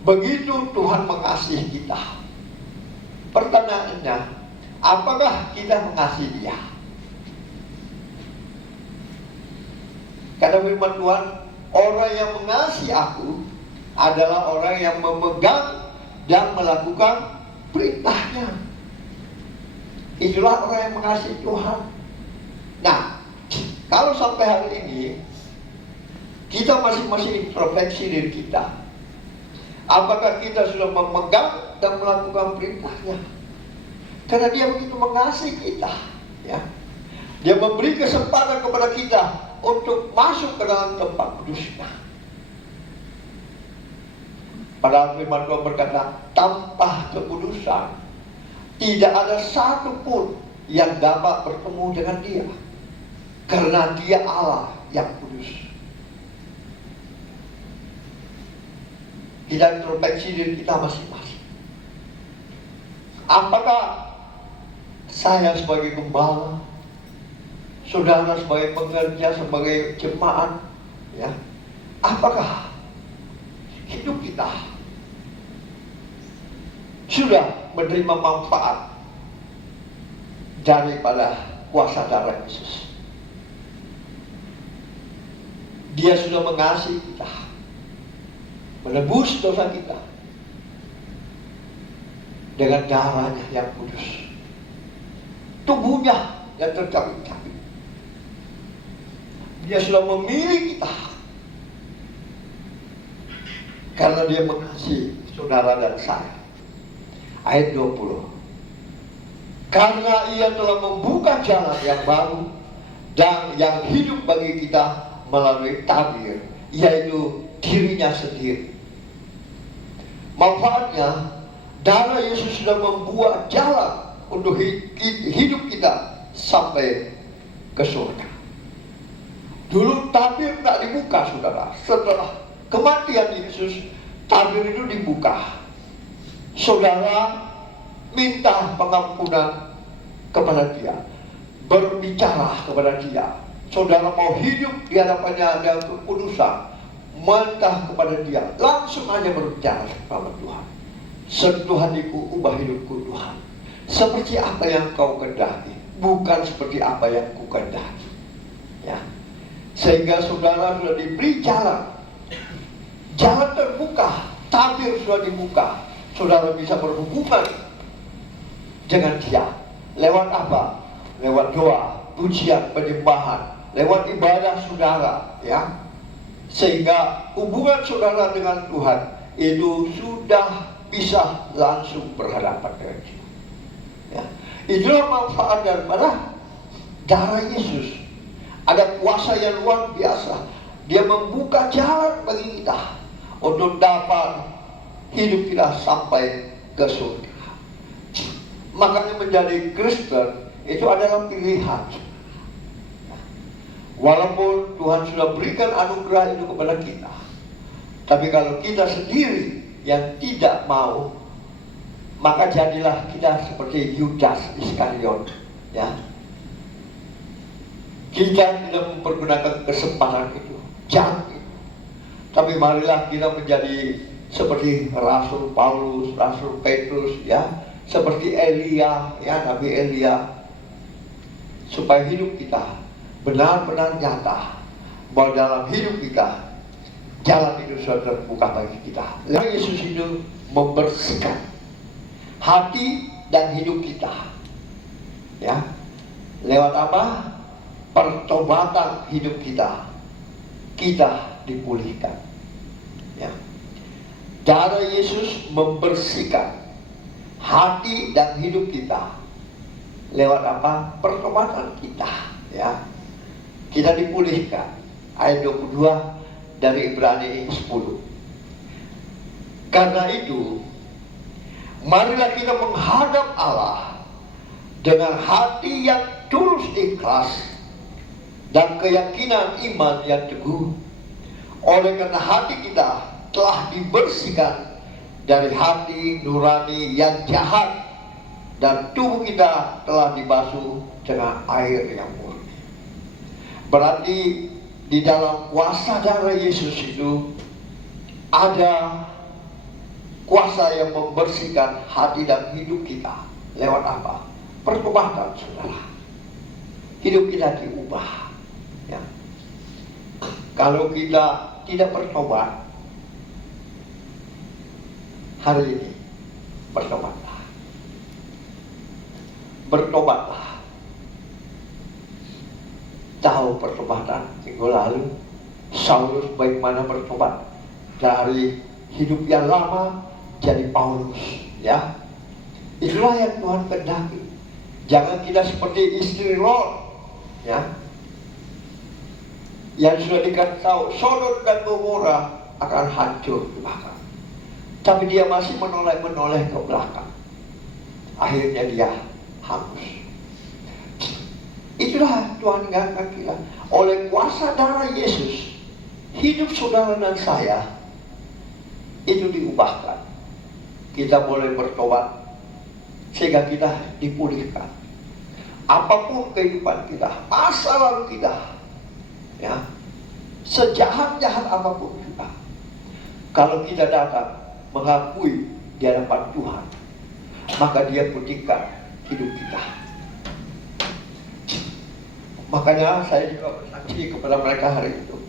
Begitu Tuhan mengasihi kita. Pertanyaannya, apakah kita mengasihi Dia? Kata firman Tuhan, orang yang mengasihi aku adalah orang yang memegang dan melakukan perintahnya. Itulah orang yang mengasihi Tuhan. Nah, kalau sampai hari ini kita masing-masing introspeksi diri kita, apakah kita sudah memegang dan melakukan perintahnya? Karena Dia begitu mengasihi kita, ya. Dia memberi kesempatan kepada kita untuk masuk ke dalam tempat kudus-Nya. Padahal firman Tuhan berkata, tanpa kekudusan tidak ada satupun yang dapat bertemu dengan Dia, karena Dia Allah yang kudus. Kita introspeksi diri kita masing-masing. Apakah saya sebagai gembala, saudara sebagai pengerja, sebagai jemaat, ya, apakah hidup kita sudah menerima manfaat daripada kuasa darah Yesus? Dia sudah mengasihi kita, menebus dosa kita dengan darahnya yang kudus, tubuhnya yang tercabik-cabik. Dia sudah memilih kita karena Dia mengasihi saudara dan saya. Ayat 20, karena Ia telah membuka jalan yang baru dan yang hidup bagi kita melalui tabir, yaitu dirinya sendiri. Manfaatnya, darah Yesus sudah membuat jalan untuk hidup kita sampai ke surga. Dulu tabir tak dibuka, saudara. Setelah kematian Yesus, tabir itu dibuka. Saudara minta pengampunan kepada Dia, berbicara kepada Dia. Saudara mau hidup di hadapannya dengan kekudusan, mentah kepada Dia, langsung aja berbicara kepada Tuhan. Sentuh hatiku, ubah hidupku Tuhan, seperti apa yang Kau kehendaki, bukan seperti apa yang ku kehendaki, ya. Sehingga saudara sudah diberi jalan terbuka, tabir sudah dibuka. Saudara bisa berhubungan dengan Dia lewat apa? Lewat doa, pujian, penyembahan, lewat ibadah saudara, ya. Sehingga hubungan saudara dengan Tuhan itu sudah bisa langsung berhadapan dengan Dia, ya. Itulah manfaat daripada darah Yesus. Ada kuasa yang luar biasa. Dia membuka jalan bagi kita untuk dapat hidup kita sampai ke surga. Makanya menjadi Kristen itu adalah pilihan. Walaupun Tuhan sudah berikan anugerah itu kepada kita, tapi kalau kita sendiri yang tidak mau, maka jadilah kita seperti Yudas Iskariot, ya. Kita tidak mempergunakan kesempatan itu, jangan itu. Tapi marilah kita menjadi seperti Rasul Paulus, Rasul Petrus, ya, seperti Elia, ya, Nabi Elia, supaya hidup kita benar-benar nyata bahwa dalam hidup kita jalan itu sudah terbuka bagi kita. Lalu Yesus itu membersihkan hati dan hidup kita, ya. Lewat apa? Pertobatan hidup kita dipulihkan, ya. Darah Yesus membersihkan hati dan hidup kita lewat apa? Pertobatan kita, ya. Kita dipulihkan. Ayat 22 dari Ibrani 10. Karena itu, marilah kita menghadap Allah dengan hati yang tulus ikhlas dan keyakinan iman yang teguh. Oleh karena hati kita telah dibersihkan dari hati nurani yang jahat, dan tubuh kita telah dibasuh dengan air yang murni. Berarti di dalam kuasa darah Yesus itu ada kuasa yang membersihkan hati dan hidup kita. Lewat apa? Pertobatan, saudara. Hidup kita diubah, ya. Kalau kita tidak bertobat hari ini, bertobatlah. Bertobatlah. Tahu pertobatan minggu lalu Saulus bagaimana bertobat dari hidup yang lama jadi Paulus, ya. Itulah yang Tuhan kehendaki. Jangan kita seperti istri Lot, ya, yang sudah dikasih tahu Sodom dan Gomora akan hancur dibakar, tapi dia masih menoleh ke belakang. Akhirnya dia hangus. Itulah Tuhan ingatkan kita. Oleh kuasa darah Yesus, hidup saudara dan saya itu diubahkan. Kita boleh bertobat sehingga kita dipulihkan. Apapun kehidupan kita, masa lalu kita, ya, sejahat-jahat apapun kita, kalau kita datang mengakui di hadapan Tuhan, maka Dia putihkan hidup kita. Makanya saya juga bersaksi kepada mereka hari itu.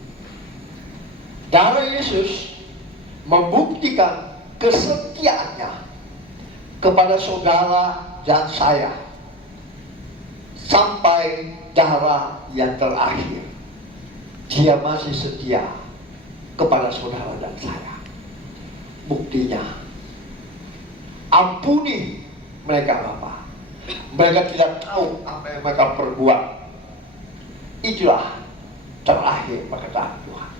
Darah Yesus membuktikan kesetiaannya kepada saudara dan saya sampai darah yang terakhir. Dia masih setia kepada saudara dan saya. Buktinya, ampuni mereka Bapa. Mereka tidak tahu apa yang mereka perbuat. Itulah terakhir perkataan Tuhan.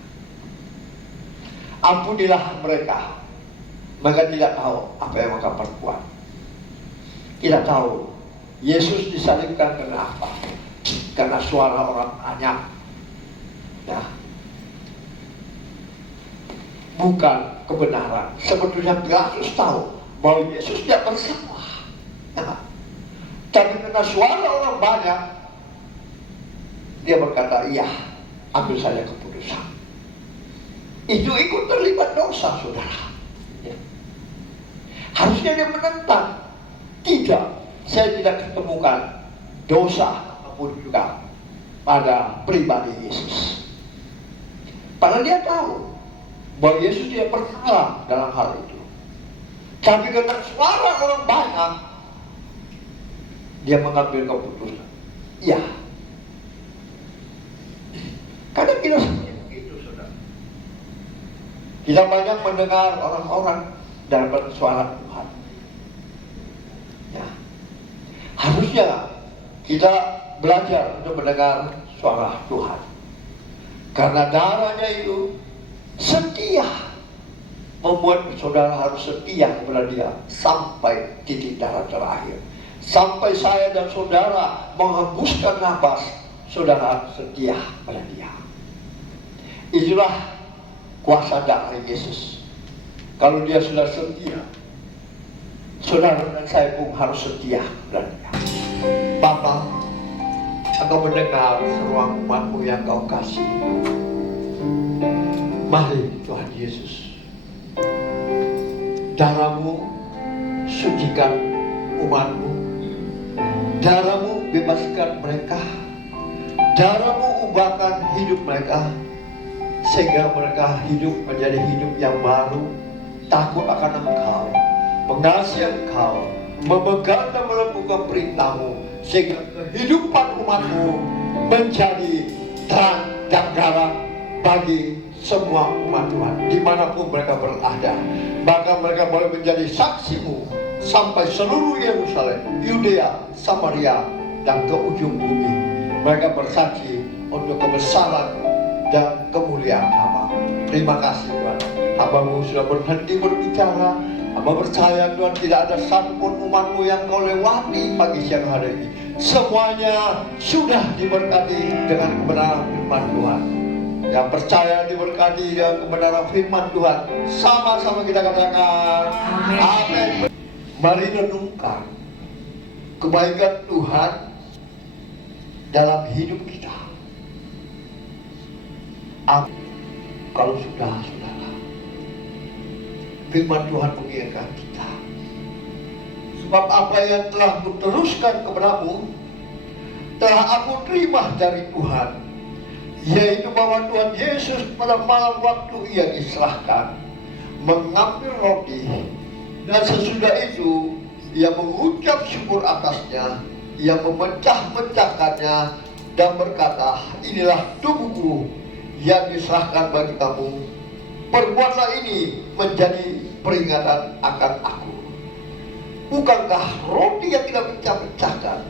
Ampunilah mereka. Mereka tidak tahu apa yang mereka perbuat. Kita tahu Yesus disalibkan karena apa? Karena suara orang banyak, ya, bukan kebenaran. Sebetulnya Pilatus tahu bahwa Yesus tidak bersalah, ya. Tapi karena suara orang banyak, dia berkata, iya, ambil saja keputusan. Itu ikut terlibat dosa, saudara, ya. Harusnya dia menentang. Tidak, saya tidak ketemukan dosa apapun juga pada pribadi Yesus. Padahal dia tahu bahwa Yesus tidak bersalah dalam hal itu. Tapi karena suara orang banyak, dia mengambil keputusan. Iya. Karena kita seperti begitu, saudara. Kita banyak mendengar orang-orang dalam suara Tuhan. Ya. Harusnya kita belajar untuk mendengar suara Tuhan. Karena darahnya itu setia, membuat saudara harus setia kepada Dia sampai titik darah terakhir. Sampai saya dan saudara menghembuskan nafas, saudara setia pada Dia. Itulah kuasa darah Yesus. Kalau Dia sudah setia, saudara dan saya pun harus setia kepada Dia. Bapa, Engkau mendengar seruan umat-Mu yang Kau kasih. Mari Tuhan Yesus, darah-Mu sucikan umat-Mu, darah-Mu bebaskan mereka, darah-Mu ubahkan hidup mereka, sehingga mereka hidup menjadi hidup yang baru, takut akan Engkau, mengasihi Engkau, memegang dan melakukan perintah-Mu, sehingga kehidupan umat-Mu menjadi terang dan garam bagi semua umat Tuhan dimanapun mereka berada. Maka mereka boleh menjadi saksi-Mu sampai seluruh Yerusalem, Yudea, Samaria, dan ke ujung bumi. Mereka bersaksi untuk kebesaran dan kemuliaan Hamba. Terima kasih Tuhan, Hamba-Mu sudah berhenti berbicara. Hamba percaya Tuhan tidak ada satupun umat-Mu yang Kau lewati pagi siang hari ini. Semuanya sudah diberkati dengan kebenaran firman Tuhan. Yang percaya diberkati dengan kebenaran firman Tuhan, sama-sama kita katakan amin. Mari renungkan kebaikan Tuhan dalam hidup kita. Kalau sudah, saudara, firman Tuhan mengingatkan kita. Sebab apa yang telah kuteruskan kepadamu telah aku terima dari Tuhan, yaitu bahwa Tuhan Yesus pada malam waktu Ia diserahkan mengambil roti, dan sesudah itu Ia mengucap syukur atasnya, Ia memecah-mecahkannya dan berkata, inilah tubuhku yang diserahkan bagi kamu. Perbuatlah ini menjadi peringatan akan aku. Bukankah roti yang kita pecah-pecahkan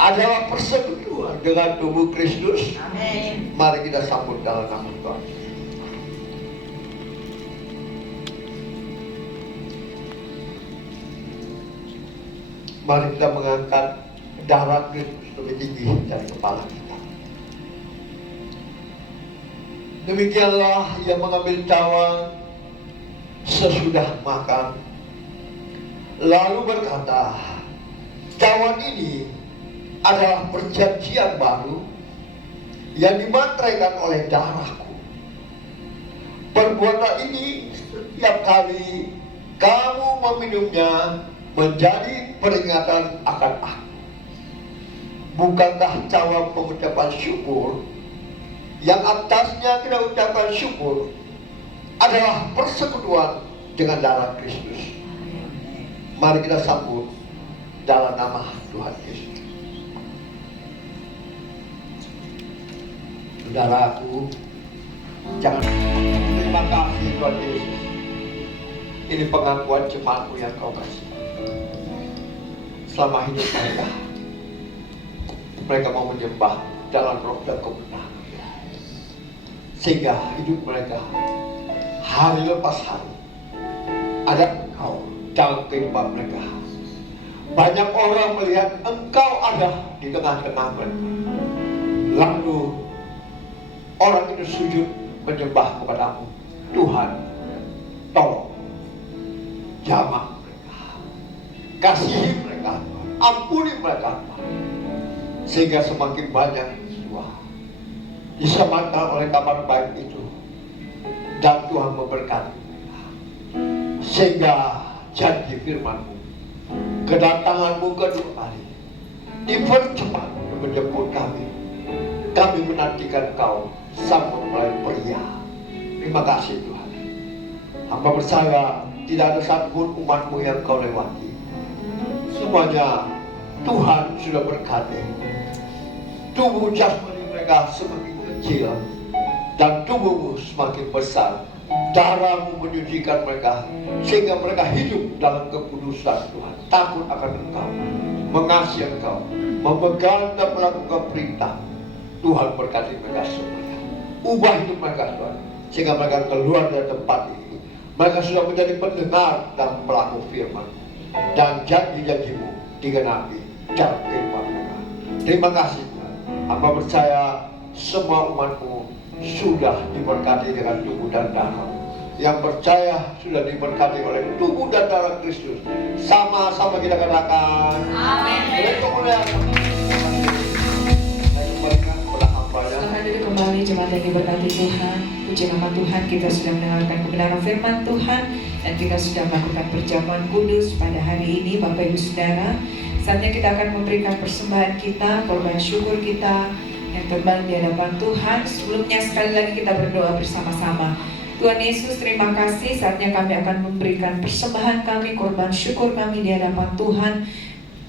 adalah persekutuan dengan tubuh Kristus? Amin. Mari kita sambut dalam nama Tuhan. Mari kita mengangkat darah Kristus lebih tinggi dari kepala kita. Demikianlah ia mengambil cawan sesudah makan, lalu berkata, cawan ini adalah perjanjian baru yang dimateraikan oleh darahku. Perbuatan ini setiap kali kamu meminumnya menjadi peringatan akan aku. Bukankah cawan pengucapan syukur yang atasnya kita ucapkan syukur adalah persekutuan dengan darah Kristus? Mari kita sambut dalam nama Tuhan Yesus. Saudaraku, jangan terima kasih Tuhan Yesus. Ini pengakuan jemaatmu yang kau kasih. Selama hidup mereka mau menyembah dalam roh dan kebenaran, sehingga hidup mereka hari lepas hari ada Engkau dalam kehidupan mereka. Banyak orang melihat Engkau ada di tengah-tengah mereka, lalu orang itu sujud menyembah kepadamu. Tuhan, tolong jamah mereka, kasihi mereka, ampuni mereka, sehingga semakin banyak jiwa diselamatkan oleh kabar baik itu, dan Tuhan memberkati mereka, sehingga janji firman-Mu, kedatangan-Mu kedua kali dipercepat menjemput kami. Kami menantikan Kau sang mempelai pria. Terima kasih Tuhan. Hamba percaya tidak ada satupun umat-Mu yang Kau lewati. Semuanya Tuhan sudah berkati. Tubuh jasmani mereka semakin kecil dan tubuh-Mu semakin besar. Darah-Mu menyucikan mereka sehingga mereka hidup dalam kekudusan Tuhan. Takut akan Engkau, mengasihi Engkau, memegang dan melakukan perintah. Tuhan berkati mereka semuanya. Ubah hidup mereka Tuhan, sehingga mereka keluar dari tempat ini. Mereka sudah menjadi pendengar dan pelaku firman, dan janji-janji-Mu digenapi dalam kehidupan mereka. Terima kasih Tuhan. Hamba percaya semua umat-Mu sudah diberkati dengan tubuh dan darah. Yang percaya sudah diberkati oleh tubuh dan darah Kristus. Sama-sama kita katakan amin. Silakan duduk kembali jemaat yang diberkati Tuhan. Puji nama Tuhan, kita sudah mendengarkan kebenaran firman Tuhan dan kita sudah melakukan perjamuan kudus pada hari ini, Bapak Ibu Saudara. Saatnya kita akan memberikan persembahan kita, korban syukur kita yang terbaik di hadapan Tuhan. Sebelumnya sekali lagi kita berdoa bersama-sama. Tuhan Yesus, terima kasih. Saatnya kami akan memberikan persembahan kami, korban syukur kami di hadapan Tuhan.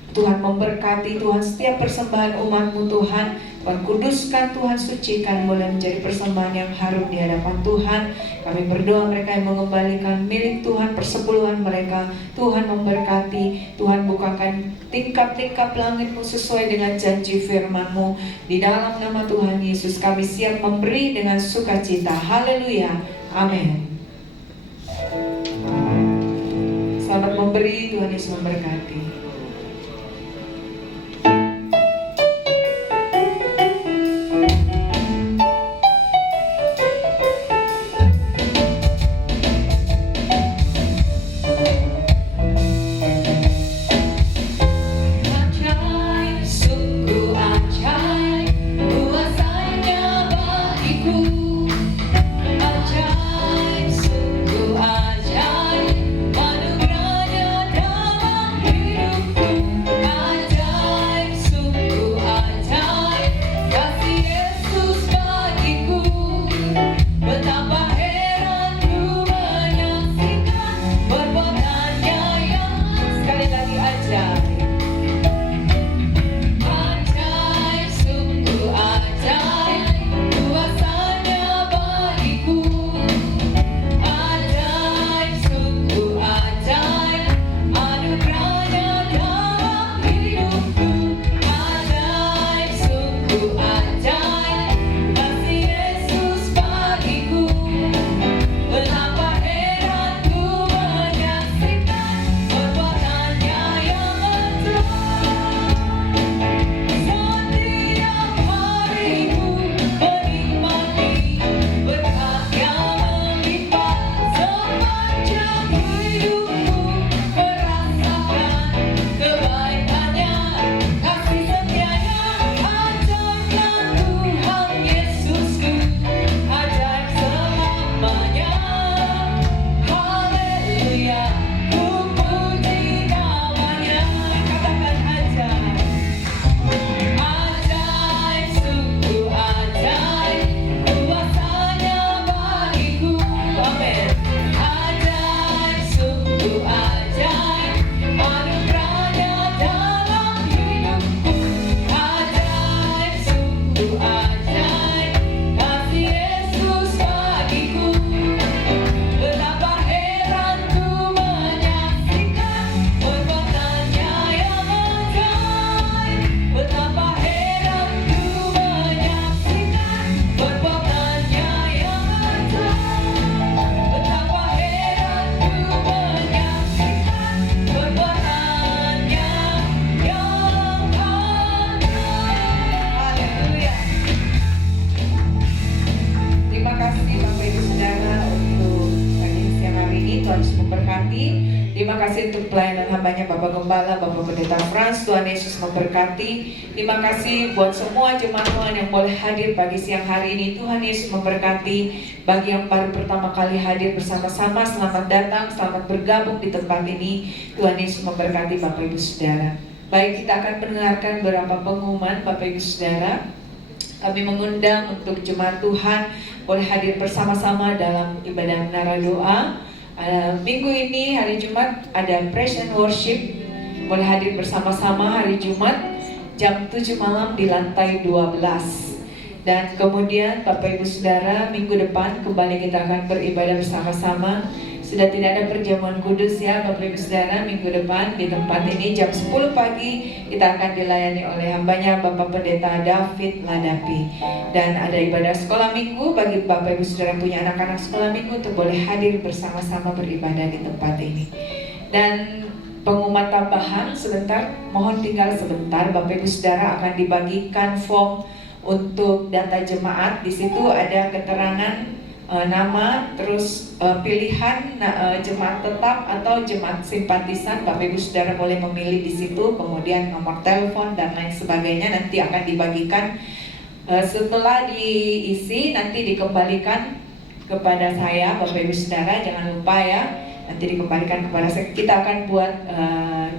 Tuhan memberkati, Tuhan setiap persembahan umat-Mu Tuhan. Tuhan kuduskan, Tuhan sucikan, boleh menjadi persembahan yang harum di hadapan Tuhan. Kami berdoa mereka yang mengembalikan milik Tuhan, persepuluhan mereka, Tuhan memberkati. Tuhan bukakan tingkap-tingkap langit-Mu sesuai dengan janji firman-Mu. Di dalam nama Tuhan Yesus kami siap memberi dengan sukacita. Haleluya, amin. Selamat memberi, Tuhan Yesus memberkati. Ajaib, anugerahnya dalam hidup. kasih untuk pelayanan hambanya Bapak Gembala, Bapak Pendeta Frans. Tuhan Yesus memberkati. Terima kasih buat semua jemaat Tuhan yang boleh hadir pagi siang hari ini. Tuhan Yesus memberkati. Bagi yang baru pertama kali hadir bersama-sama, selamat datang, selamat bergabung di tempat ini. Tuhan Yesus memberkati Bapak Ibu Saudara. Baik, kita akan mendengarkan beberapa pengumuman Bapak Ibu Saudara. Kami mengundang untuk jemaat Tuhan boleh hadir bersama-sama dalam ibadah menara doa. Minggu ini hari Jumat ada praise and worship. Boleh hadir bersama-sama hari Jumat jam 7 malam di lantai 12. Dan kemudian Bapak Ibu Saudara, minggu depan kembali kita akan beribadah bersama-sama. Sudah tidak ada perjamuan kudus ya Bapak Ibu Saudara. Minggu depan di tempat ini jam 10 pagi kita akan dilayani oleh hambanya Bapak Pendeta David Ladapi. Dan ada ibadah sekolah minggu bagi Bapak Ibu Saudara yang punya anak-anak sekolah minggu untuk boleh hadir bersama-sama beribadah di tempat ini. Dan pengumuman tambahan sebentar, mohon tinggal sebentar. Bapak Ibu Saudara akan dibagikan form untuk data jemaat. Di situ ada keterangan nama, terus pilihan jemaat tetap atau jemaat simpatisan. Bapak Ibu Saudara boleh memilih di situ, kemudian nomor telepon dan lain sebagainya nanti akan dibagikan. Setelah diisi nanti dikembalikan kepada saya Bapak Ibu Saudara, jangan lupa ya, nanti dikembalikan kepada saya. Kita akan buat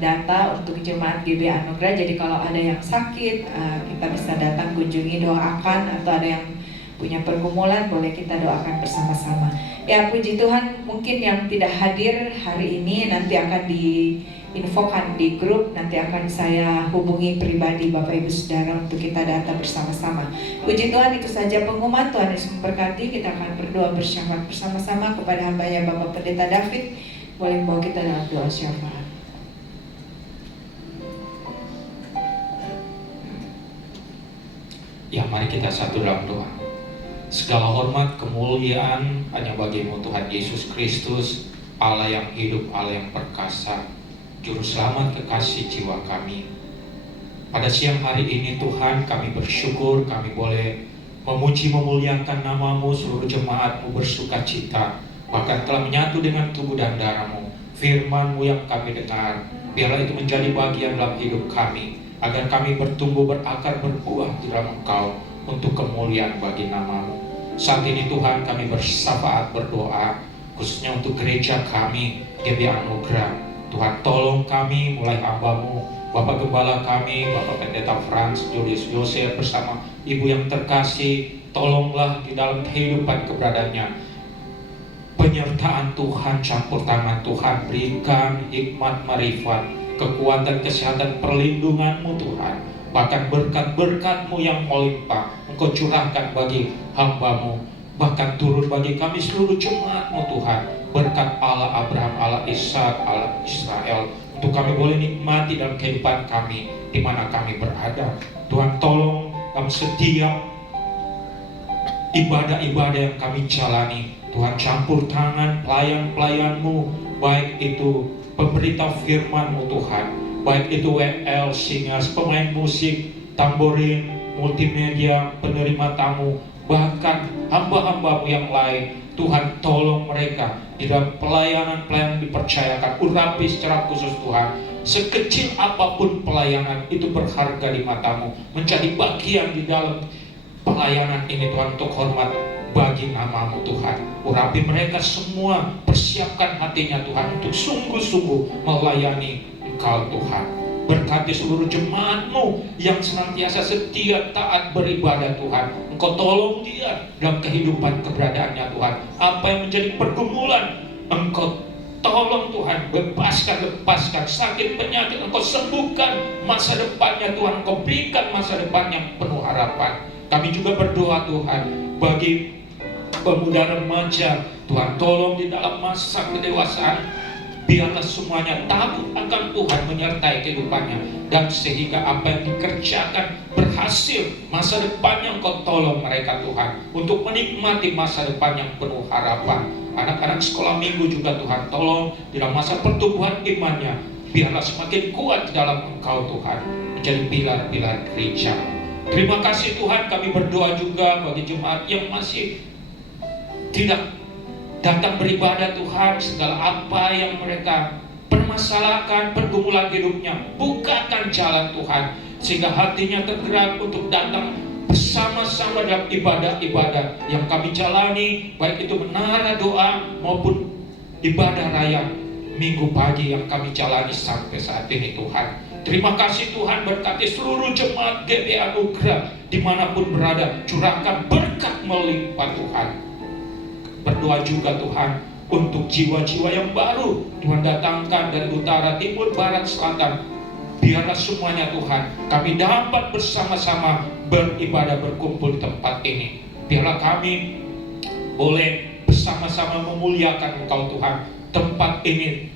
data untuk jemaat GB Anugerah. Jadi kalau ada yang sakit, kita bisa datang kunjungi, doakan, atau ada yang punya pergumulan, boleh kita doakan bersama-sama. Ya, puji Tuhan, mungkin yang tidak hadir hari ini nanti akan diinfokan di grup, nanti akan saya hubungi pribadi Bapak Ibu Saudara untuk kita data bersama-sama. Puji Tuhan, itu saja pengumuman. Tuhan Yesus memberkati. Kita akan berdoa bersyafaat bersama-sama kepada hambanya Bapak Pendeta David. Boleh bawa kita dalam doa syafaat. Ya, mari kita satu dalam doa. Segala hormat, kemuliaan hanya bagi-Mu Tuhan Yesus Kristus, Allah yang hidup, Allah yang perkasa, Juru Selamat kekasih jiwa kami. Pada siang hari ini Tuhan, kami bersyukur kami boleh memuji memuliakan nama-Mu. Seluruh jemaat-Mu bersuka cita, bahkan telah menyatu dengan tubuh dan darah-Mu. Firman-Mu yang kami dengar, biarlah itu menjadi bagian dalam hidup kami, agar kami bertumbuh, berakar, berbuah di dalam Engkau untuk kemuliaan bagi nama-Mu. Saat ini Tuhan, kami bersyafaat berdoa khususnya untuk gereja kami GB Anugerah. Tuhan, tolong kami, mulai hamba-Mu, Bapak Gembala kami, Bapak Pendeta Frans, Julius Yosef bersama Ibu yang terkasih. Tolonglah di dalam kehidupan keberadaannya, penyertaan Tuhan, campur tangan Tuhan, berikan hikmat, marifat, kekuatan, kesehatan, perlindungan-Mu Tuhan. Bahkan berkat-berkat-Mu yang melimpah Engkau curahkan bagi hamba-Mu, bahkan turun bagi kami seluruh jemaat-Mu Tuhan. Berkat Allah Abraham, Allah Ishak, Allah Israel, untuk kami boleh nikmati dalam kehidupan kami di mana kami berada. Tuhan, tolong dalam setiap ibadah-ibadah yang kami jalani, Tuhan, campur tangan pelayan-pelayan-Mu, baik itu pemberita firman-Mu Tuhan, baik itu WL, singers, pemain musik, tamborin, multimedia, penerima tamu, bahkan hamba-hamba-Mu yang lain. Tuhan, tolong mereka di dalam pelayanan-pelayanan dipercayakan. Urapi secara khusus Tuhan, sekecil apapun pelayanan itu berharga di mata-Mu, menjadi bagian di dalam pelayanan ini Tuhan, untuk hormat bagi nama-Mu Tuhan. Urapi mereka semua, persiapkan hatinya Tuhan untuk sungguh-sungguh melayani Engkau Tuhan. Berkati seluruh jemaat-Mu yang senantiasa setia taat beribadah Tuhan. Engkau tolong dia dalam kehidupan keberadaannya Tuhan. Apa yang menjadi pergumulan, Engkau tolong Tuhan, lepaskan sakit penyakit, Engkau sembuhkan masa depannya Tuhan. Engkau berikan masa depan yang penuh harapan. Kami juga berdoa Tuhan bagi pemuda remaja, Tuhan tolong di dalam masa kedewasaan, biarlah semuanya takut akan Tuhan menyertai kehidupannya, dan sehingga apa yang dikerjakan berhasil. Masa depannya Engkau tolong mereka Tuhan, untuk menikmati masa depan yang penuh harapan. Anak-anak sekolah minggu juga Tuhan tolong di dalam masa pertumbuhan imannya, biarlah semakin kuat di dalam Engkau Tuhan, menjadi pilar-pilar gereja. Terima kasih Tuhan, kami berdoa juga bagi jemaat yang masih tidak datang beribadah Tuhan. Segala apa yang mereka permasalahan, pergumulan hidupnya. Bukakan jalan Tuhan, sehingga hatinya tergerak untuk datang bersama-sama dalam ibadah-ibadah yang kami jalani, baik itu menara doa maupun ibadah raya minggu pagi yang kami jalani sampai saat ini Tuhan. Terima kasih Tuhan, berkati seluruh jemaat GBA Anugerah dimanapun berada, curahkan berkat melimpah Tuhan. Berdoa juga Tuhan untuk jiwa-jiwa yang baru Tuhan datangkan dari utara, timur, barat, selatan. Biarlah semuanya Tuhan, kami dapat bersama-sama beribadah, berkumpul di tempat ini. Biarlah kami boleh bersama-sama memuliakan Engkau Tuhan. Tempat ini,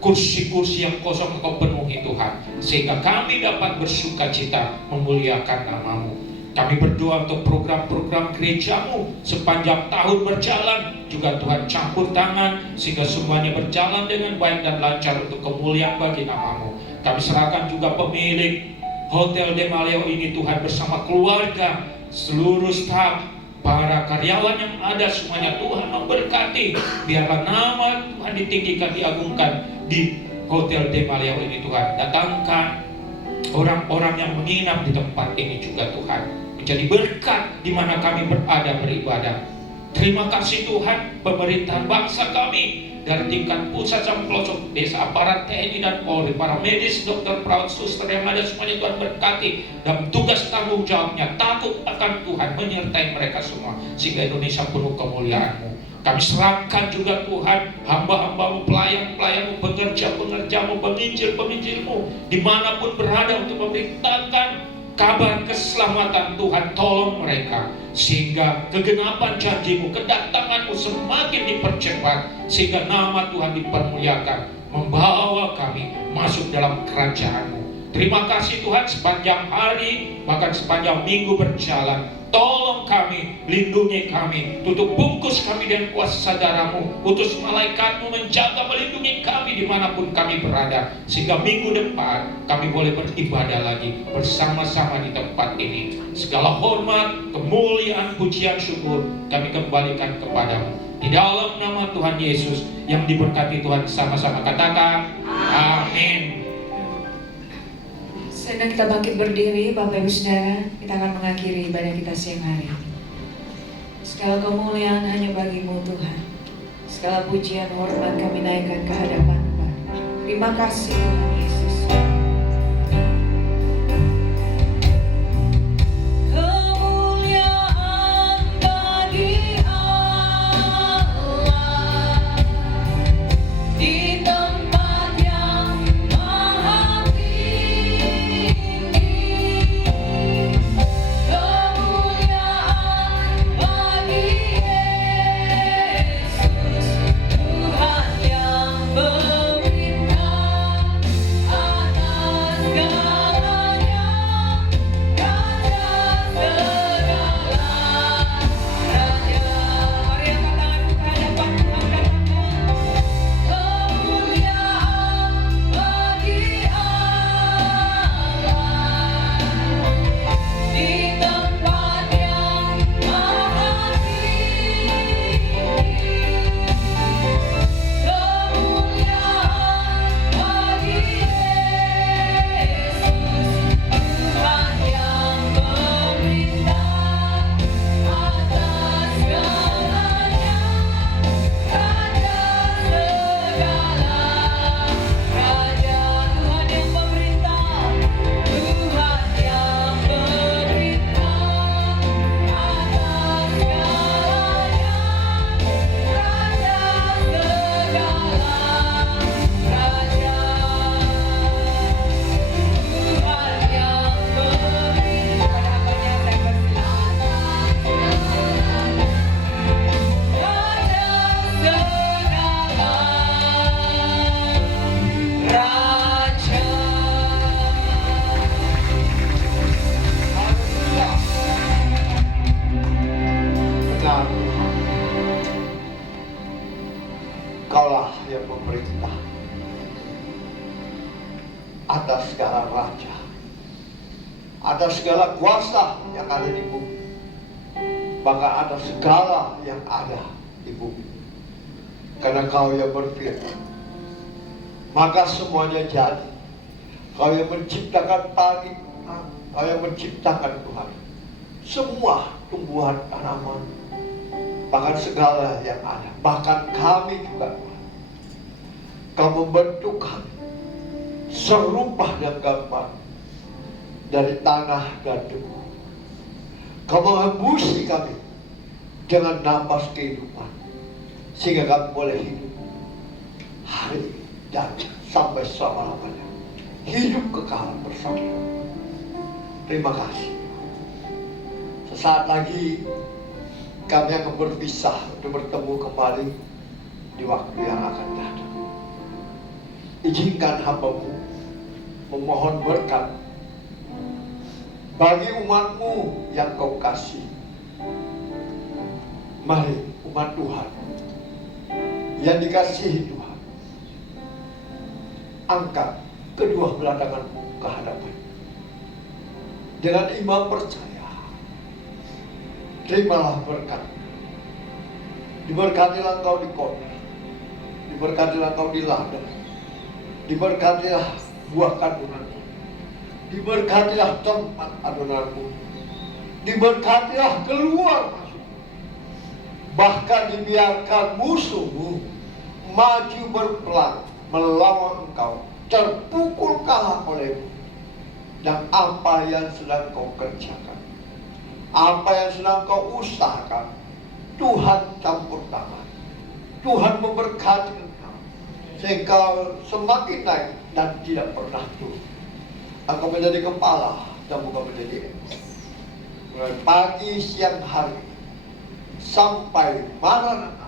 kursi-kursi yang kosong Engkau penuhi Tuhan, sehingga kami dapat bersuka cita memuliakan nama-Mu. Kami berdoa untuk program-program gereja-Mu sepanjang tahun berjalan, juga Tuhan campur tangan sehingga semuanya berjalan dengan baik dan lancar untuk kemuliaan bagi nama-Mu. Kami serahkan juga pemilik Hotel De Maleo ini Tuhan bersama keluarga, seluruh staf, para karyawan yang ada semuanya Tuhan memberkati. Biarlah nama Tuhan ditinggikan, diagungkan di Hotel De Maleo ini Tuhan. Datangkan orang-orang yang menginap di tempat ini juga Tuhan, menjadi berkat di mana kami berada beribadah. Terima kasih Tuhan, pemerintahan bangsa kami dari tingkat pusat sampai pelosok desa, aparat TNI dan Polri, para medis, dokter, perawat, suster yang ada semuanya Tuhan berkati dan tugas tanggung jawabnya, takut akan Tuhan menyertai mereka semua sehingga Indonesia penuh kemuliaan-Mu. Kami serahkan juga Tuhan hamba-hamba-Mu, pelayan-pelayan-Mu, pengerja-pengerja-Mu, penginjil-penginjil-Mu dimanapun berada untuk memberitakan kabar keselamatan. Tuhan tolong mereka sehingga kegenapan janji-Mu, kedatangan-Mu semakin dipercepat sehingga nama Tuhan dipermuliakan, membawa kami masuk dalam kerajaan-Mu. Terima kasih Tuhan, sepanjang hari bahkan sepanjang minggu berjalan, tolong kami, lindungi kami, tutup bungkus kami dengan kuasa darah-Mu, utus malaikat-Mu menjaga melindungi kami dimanapun kami berada, sehingga minggu depan kami boleh beribadah lagi bersama-sama di tempat ini. Segala hormat, kemuliaan, pujian, syukur kami kembalikan kepada-Mu. Di dalam nama Tuhan Yesus yang diberkati Tuhan, sama-sama katakan amin. Sedang kita bangkit berdiri, Bapak Ibu Saudara, kita akan mengakhiri ibadah kita siang hari. Segala kemuliaan hanya bagi-Mu Tuhan. Segala pujian hormat kami naikkan ke hadapan-Mu. Terima kasih Tuhan Yesus. Kemuliaan bagi Allah di tempat yang maha tinggi. Kemuliaan bagi Yesus, Tuhan yang memerintah atas segalanya, Raja segala raja. Mari angkat tanganmu ke hadapan Tuhan, katakan kemuliaan bagi Allah di tempat yang maha tinggi. Kemuliaan bagi Yesus, Tuhan yang memerintah atas segalanya, Raja segala raja. Tuhan yang memerintah, Tuhan yang memerintah atas segalanya, Raja segala raja. Tuhan yang memerintah, hambanya saya persilakan. Raja Benar Tuhan, Kaulah yang memerintah atas segala raja, atas segala kuasa yang ada di bumi, bahkan atas segala yang ada di bumi. Karena Kau yang berfirman, maka semuanya jadi. Kau yang menciptakan pagi, Kau yang menciptakan Tuhan semua tumbuhan tanaman, bahkan segala yang ada, bahkan kami juga Tuhan. Kau membentuk kami serupa dan gambar dari tanah dan debu. Kau menghembusi kami dengan nafas kehidupan, sehingga kami boleh hidup hari ini dan sampai selama-lamanya, hidup kekal bersama. Terima kasih. Sesaat lagi kami akan berpisah untuk bertemu kembali di waktu yang akan datang. Izinkan hamba-Mu memohon berkat bagi umat-Mu yang Kau kasih. Mari umat Tuhan yang dikasihi Tuhan, angkat kedua belah tangan-Mu ke hadapan dengan iman percaya. Terimalah berkat. Diberkatilah engkau di kota, diberkatilah engkau di ladang, diberkatilah buah kandunganmu, diberkatilah tempat adonanmu, diberkatilah keluar masuk, bahkan dibiarkan musuhmu maju berperang melawan engkau, terpukul kalah olehmu. Dan apa yang sedang kau kerjakan, apa yang sedang kau usahakan, Tuhan campur tangan. Tuhan memberkati engkau sehingga semakin naik dan tidak pernah turun. Engkau menjadi kepala dan bukan menjadi ekor. Mulai pagi, siang, hari sampai Maranatha,